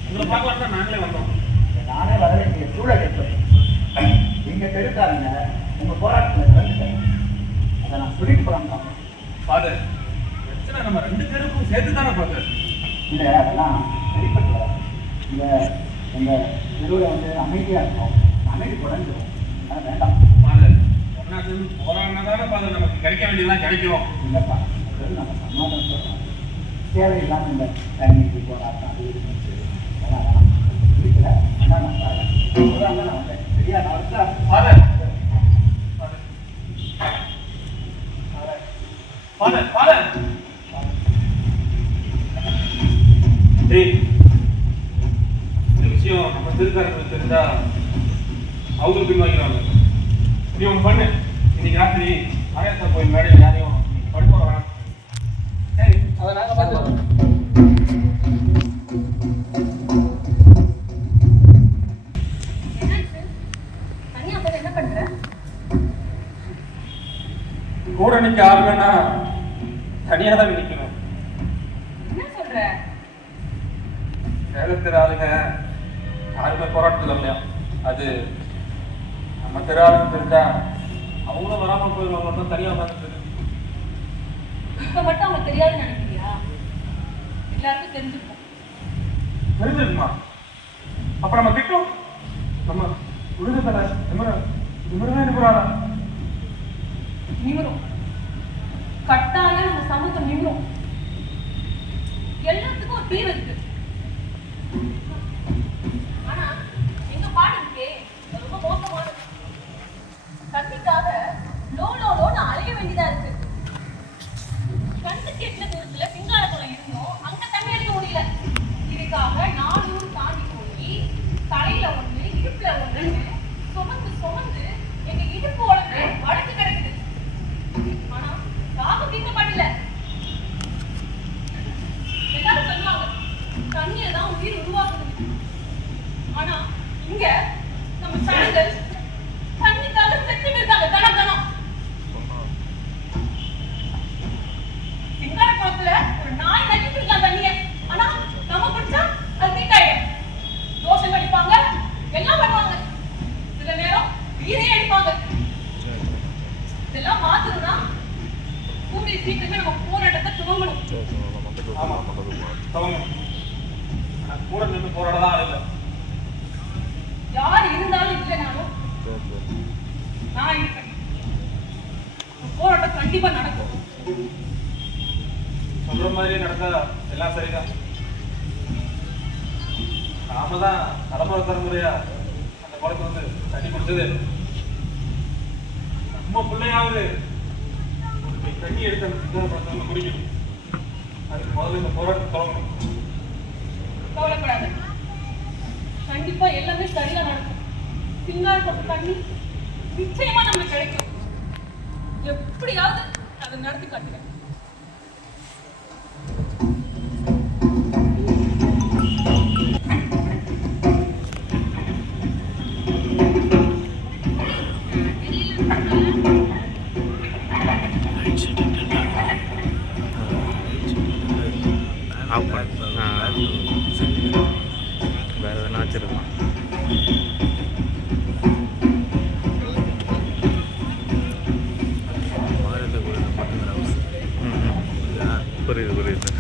உங்களை பார்க்கலாம் தான் நாங்களே வந்தோம். நானே வர வேண்டிய சூழல் ஏற்படும். எங்க தெருக்காரங்க உங்க போராட்டத்துல கலந்துட்டாங்க. அதை நான் சொல்லிட்டு போறாங்க. ஃபாதர், பிரச்சனை நம்ம ரெண்டு பேருக்கும் சேர்த்து தானே ஃபாதர்? இல்ல அதெல்லாம் வெளிப்பட்டு வராது. இந்த எங்க தெருவில் வந்து அமைதியா இருக்கும், அமைதி குறைஞ்சிடும். அதனால வேண்டாம். ஃபாதர், ஒன்னா சேர்ந்து போராடினாதானே ஃபாதர் நமக்கு கிடைக்க வேண்டியதெல்லாம் கிடைக்கும். இல்லப்பா, அதாவது நம்ம சமாதானம் சொல்றோம். தேவையில்லாம இந்த தண்ணிக்கு போராட்டம் அது இது அதெல்லாம் பிடிக்கல. ஆனா நான் பாருங்க நான் வந்தேன். சரியா நான் வந்து ஃபாதர், ஃபாதர், ஃபாதர், டேய், இந்த விஷயம் நம்ம திருக்காரங்களுக்கு தெரிஞ்சா அவங்களுக்கு பின்வாங்கிடுவாங்க. நீ ஒன்று பண்ணு, இன்னைக்கு ராத்திரி ஆயத்தா கோயில் மேடையில் யாரையும் படுக்க வேணாம். சரி, அதை நாங்க பார்த்துக்கிறோம். என்னாச்சு? தனியா போய் என்ன பண்ற? கூட நிற்க ஆள் வேணா தனியாக தான் நிற்கணும். என்ன சொல்ற? சேலத்திர ஆளுங்க யாருமே போராட்டத்தில் இல்லையா? அது நம்ம திரு ஆளுங்க தெரிஞ்சா அவங்களும் வராமல் போயிடுவாங்க, தான் தனியாக உட்காந்துட்டு. இப்ப மட்டும் அவங்க தெரியாதுன்னு நினைக்கிறியா? எல்லாருக்கும் தெரிஞ்சிருக்கும். தெரிஞ்சிருக்குமா? அப்ப நம்ம திட்டம் நம்ம விடுதலை நிமிடம் நிமிடாதா? நிமிரும். கட்டாயம் நம்ம சமூகம் நிமிரும். எல்லாத்துக்கும் ஒரு தீர்வு இருக்கு. ஆனா எங்க பாடு இருக்கே அது ரொம்ப மோசமானது. தண்ணிக்காக லோன்னு அலைய வேண்டியதா இருக்கு. கண்ணுக்கு எட்ட தூரத்துல சிங்காரக்குளம் இருந்தோம், அங்க தண்ணி எடுக்க முடியல. இதுக்காக 4 ஊர் தாண்டி போய் தலையில ஒண்ணு இடுப்புல ஒண்ணுன்னு சுமந்து எங்க இடுப்பு உடம்பு வடக்கு கிடக்குது. ஆனா தாகம் தீர்க்கப்படல. எல்லாரும் சொல்லுவாங்க தண்ணியை தான் உயிர் உருவாக்குது. ஆனா இங்க நம்ம சனங்கள் தண்ணிக்காக செத்து இருக்காங்க தனம். சிங்கார குளத்துல ஒரு நாய் நக்கிட்டு இருக்கான் தண்ணிய. ஆனா நம்ம குடிச்சா அது தீட்டாயிடும். தோஷம் அடிப்பாங்க, எல்லாம் பண்ணுவாங்க. சில நேரம் வீரே அடிப்பாங்க. இதெல்லாம் மாத்தணும்னா கூடிய சீக்கிரமே நம்ம போராட்டத்தை துவங்கணும். ஆமா, துவங்கணும். கூட நின்று போராடதான் ஆள் இல்லை. யார் இருந்தாலும் இல்லைனாலும் நான் இருக்கேன். போராட்டம் கண்டிப்பா நடக்கும். சொல்ற மாதிரி நடந்தா எல்லாம் சரிதான். நாம தான் தலைமுறையா அந்த குளத்தை வந்து தண்ணி குடிச்சது. நம்ம பிள்ளையாவது ஒரு கை தண்ணி எடுத்து அந்த சித்தார குளத்தை வந்து குடிக்கணும். அதுக்கு முதல்ல இந்த போராட்டம் தொடங்கணும். சரியா நடக்கும். சிங்காரத்தோட தண்ணி நிச்சயமா நமக்கு கிடைக்கும். எப்படியாவது அதை நடத்தி காட்டுவேன். வேறு எதனா வச்சுருக்கலாம். புரியுது புரியுது.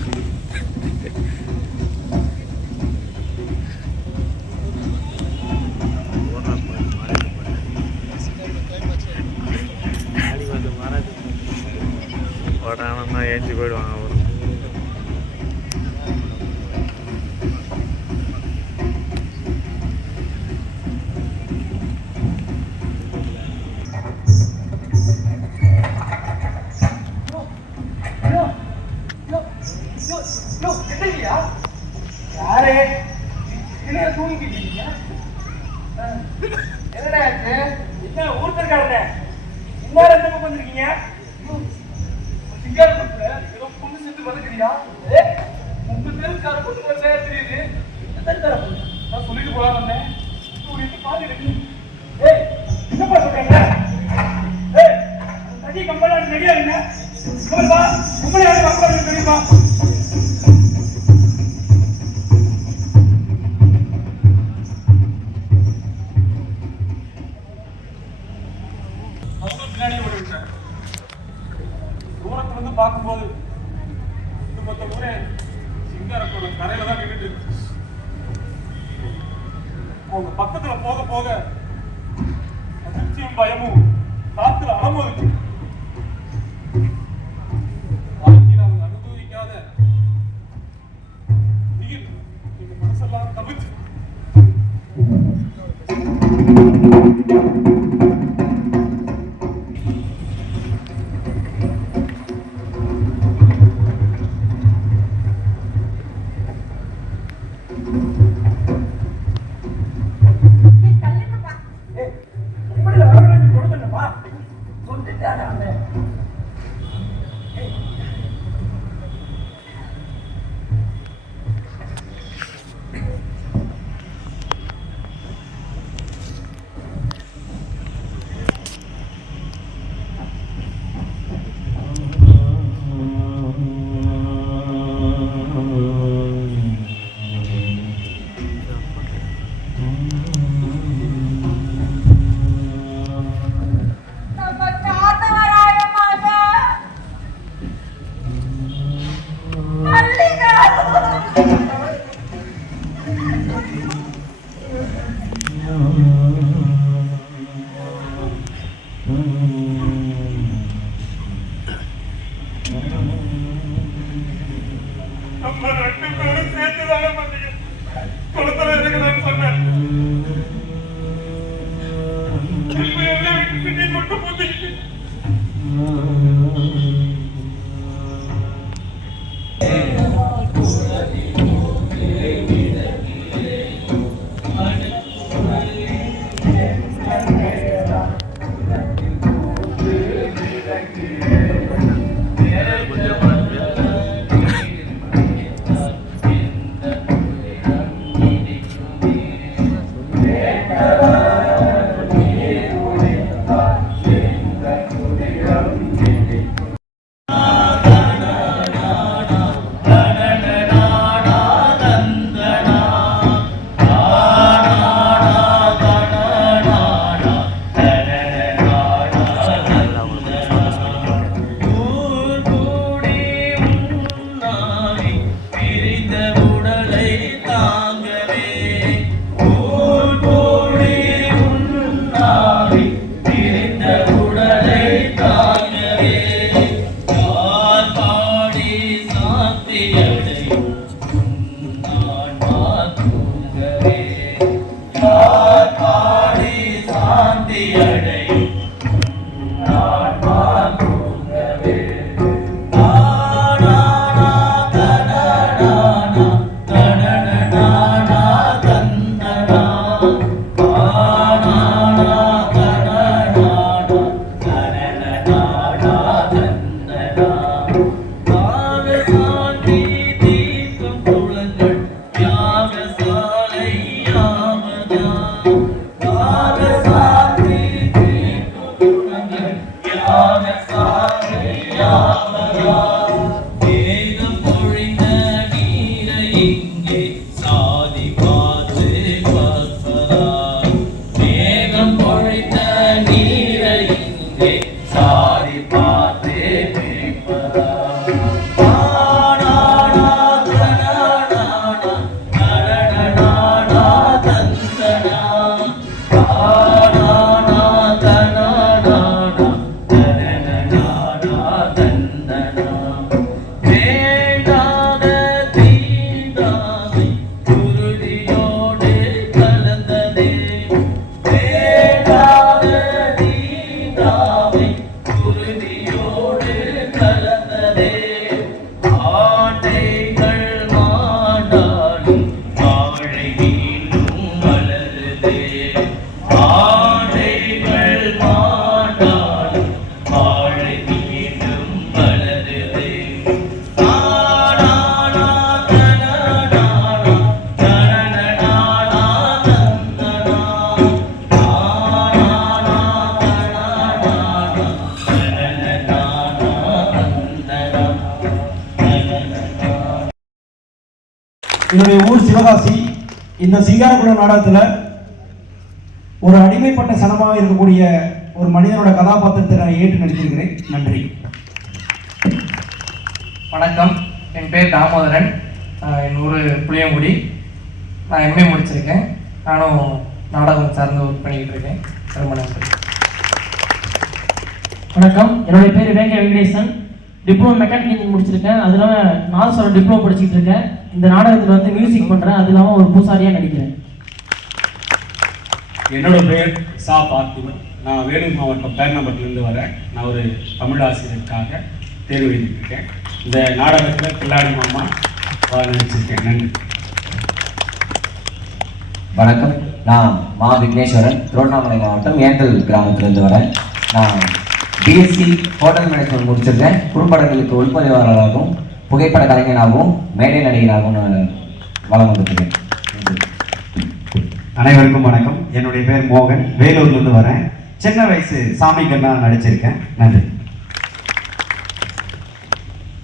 உடனே ஏஞ்சி போயிடுவாங்க அவர். யாரு என்ன தூங்கிட்டு இருக்கீங்க? என்னடா ஆச்சு? என்ன ஊர்த்தக்காரனே இன்னொரு எந்த பக்கம் வந்திருக்கீங்க? சிங்காரப்பட்டுல ஏதோ பொண்ணு சேர்த்து வளர்க்குறியா? உங்க தெருக்கார பொண்ணு ஒரு நேரம் தெரியுது. தெருக்கார பொண்ணு நான் சொல்லிட்டு போலாம் வந்தேன். பாத்துக்கிட்டு என்னப்பா சொல்றீங்க? தனி கம்பெனி ரெடியா இருங்க. வா உங்களை யாரும் கம்பெனி தெரியுமா? தூரத்துல இருந்து பார்க்கும்போது மொத்த ஊரே சிங்காரத்தோட கரையில தான் நின்றுட்டு இருக்கு. அவங்க பக்கத்துல போக போக அதிர்ச்சியும் பயமும் காத்துல அலமோதிச்சு. வாழ்க்கையில் அவங்க அனுபவிக்காத உயிர் எங்க மனசெல்லாம் தவிச்சு. நம்ம ரெண்டு பேரும் சேர்த்துதாங்க பண்ணீங்க. குளத்துல இருக்கணும்னு சொன்னேன். இப்ப என்ன விட்டு நீ கொண்டு போட்டீங்க. na என்னுடைய ஊர் சிவகாசி. இந்த சிங்காரகுளம் நாடகத்தில் ஒரு அடிமைப்பட்ட சனமாக இருக்கக்கூடிய ஒரு மனிதனோட கதாபாத்திரத்தை நான் ஏற்று நடித்திருக்கிறேன். நன்றி. வணக்கம், என் பேர் தாமோதரன். என் ஊர் புளியங்குடி. நான் எம்ஏ முடிச்சிருக்கேன். நானும் நாடகம் சார்ந்து ஒர்க் பண்ணிக்கிட்டு இருக்கேன். ரொம்ப நன்றி. வணக்கம், என்னுடைய பேர் வேங்க வெங்கடேசன். டிப்ளமோ மெக்கானிக் இன்ஜினியரிங் முடிச்சிருக்கேன். அது இல்லாமல் நாதஸ்வரம் டிப்ளமோ படிச்சுட்டு இருக்கேன். இந்த நாடகத்தில் வந்து மியூசிக் பண்ணுறேன். அது இல்லாமல் ஒரு பூசாரியாக நடிக்கிறேன். என்னோட பெயர் சா பார்த்திபன். நான் வேலூர் மாவட்டம் பேர்ணம்பட்டிலிருந்து வரேன். நான் ஒரு தமிழ் ஆசிரியருக்காக தேர்வு எழுதியிருக்கேன். இந்த நாடகத்தில் கில்லாடி மாமா நடிச்சிருக்கேன். நன்றி. வணக்கம், நான் மா விக்னேஸ்வரன், திருவண்ணாமலை மாவட்டம் ஏந்தல் கிராமத்திலிருந்து வரேன். நான் பிஎஸ்சி ஹோட்டல் மேனேஜ்மெண்ட் முடிச்சிருக்கேன். குறும்படங்களுக்கு ஒளிப்பதிவாளராகவும் புகைப்பட கலைஞனாகவும் மேடை நடிகராகவும் நான் வளம் வந்துருக்கேன். அனைவருக்கும் வணக்கம். என்னுடைய பேர் மோகன், வேலூர்லேருந்து வரேன். சின்ன வயசு சாமி கண்ணா நடிச்சிருக்கேன். நன்றி.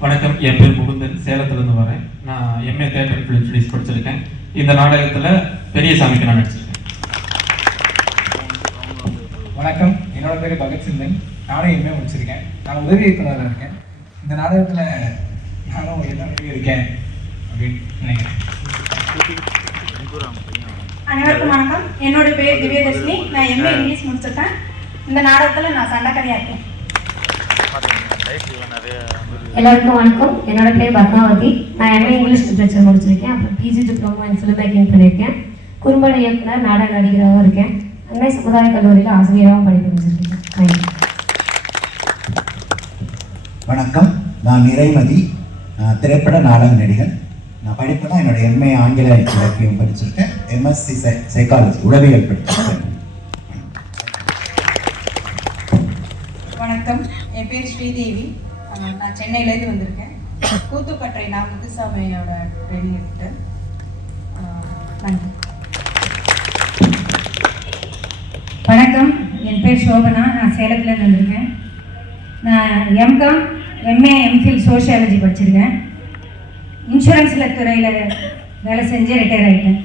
வணக்கம், என் பேர் முகுந்தன், சேலத்துலேருந்து வரேன். நான் MA theatre and film studies படிச்சிருக்கேன். இந்த நாடகத்தில் பெரிய சாமிக்கு நான் நடிச்சிருக்கேன். வணக்கம், என்னோட பேர் பகத்சிங்கன். நானும் எம்ஏ முடிச்சிருக்கேன். நான் உதவி இயக்குனராக இருக்கேன். இந்த நாடகத்தில் நானும் என்ன இருக்கேன் அப்படின்னு நினைக்கிறேன். அனைவருக்கும் வணக்கம். என்னோட பேர் திவ்யதர்ஷினி. நான் எம்ஏ இங்கிலீஷ் முடிச்சிருக்கேன். இந்த நாடகத்தில் நான் சண்டைக்கதையாக இருக்கேன். எல்லாருக்கும் வணக்கம். என்னோட பேர் பத்மாவதி. நான் எம்ஏ இங்கிலீஷ் லிட்ரேச்சர் முடிச்சிருக்கேன். அப்புறம் PG diploma in film making பண்ணியிருக்கேன். குறும்பட இயக்குனர், நாடக நடிகராகவும் இருக்கேன். அன்னை சமுதாய கல்லூரியில் ஆசிரியராகவும் படிப்பு முடிச்சிருக்கேன். தேங்க்யூ. வணக்கம், நான் நிறைமதி. நான் திரைப்பட நாடக நடிகர். நான் படிப்பேன்னா என்னோட எம்ஏ ஆங்கில இலக்கியம் படிச்சிருக்கேன். எம்எஸ்சி சைக்காலஜி உளவியல் படிச்சிருக்கேன். வணக்கம், என் பேர் ஸ்ரீதேவி. நான் சென்னையிலேருந்து வந்திருக்கேன். கூத்துப்பட்டறை நான் முத்துசாமியோட ட்ரெயினிங் எடுத்துட்டேன். நன்றி. வணக்கம், என் பேர் சோபனா. நான் சேலத்துலேருந்து வந்திருக்கேன். நான் எம்காம், எம்ஏ, எம்ஃபில் சோஷியாலஜி படிச்சிருக்கேன். இன்சூரன்ஸில் துறையில் வேலை செஞ்சு ரிட்டையர் ஆகிட்டேன்.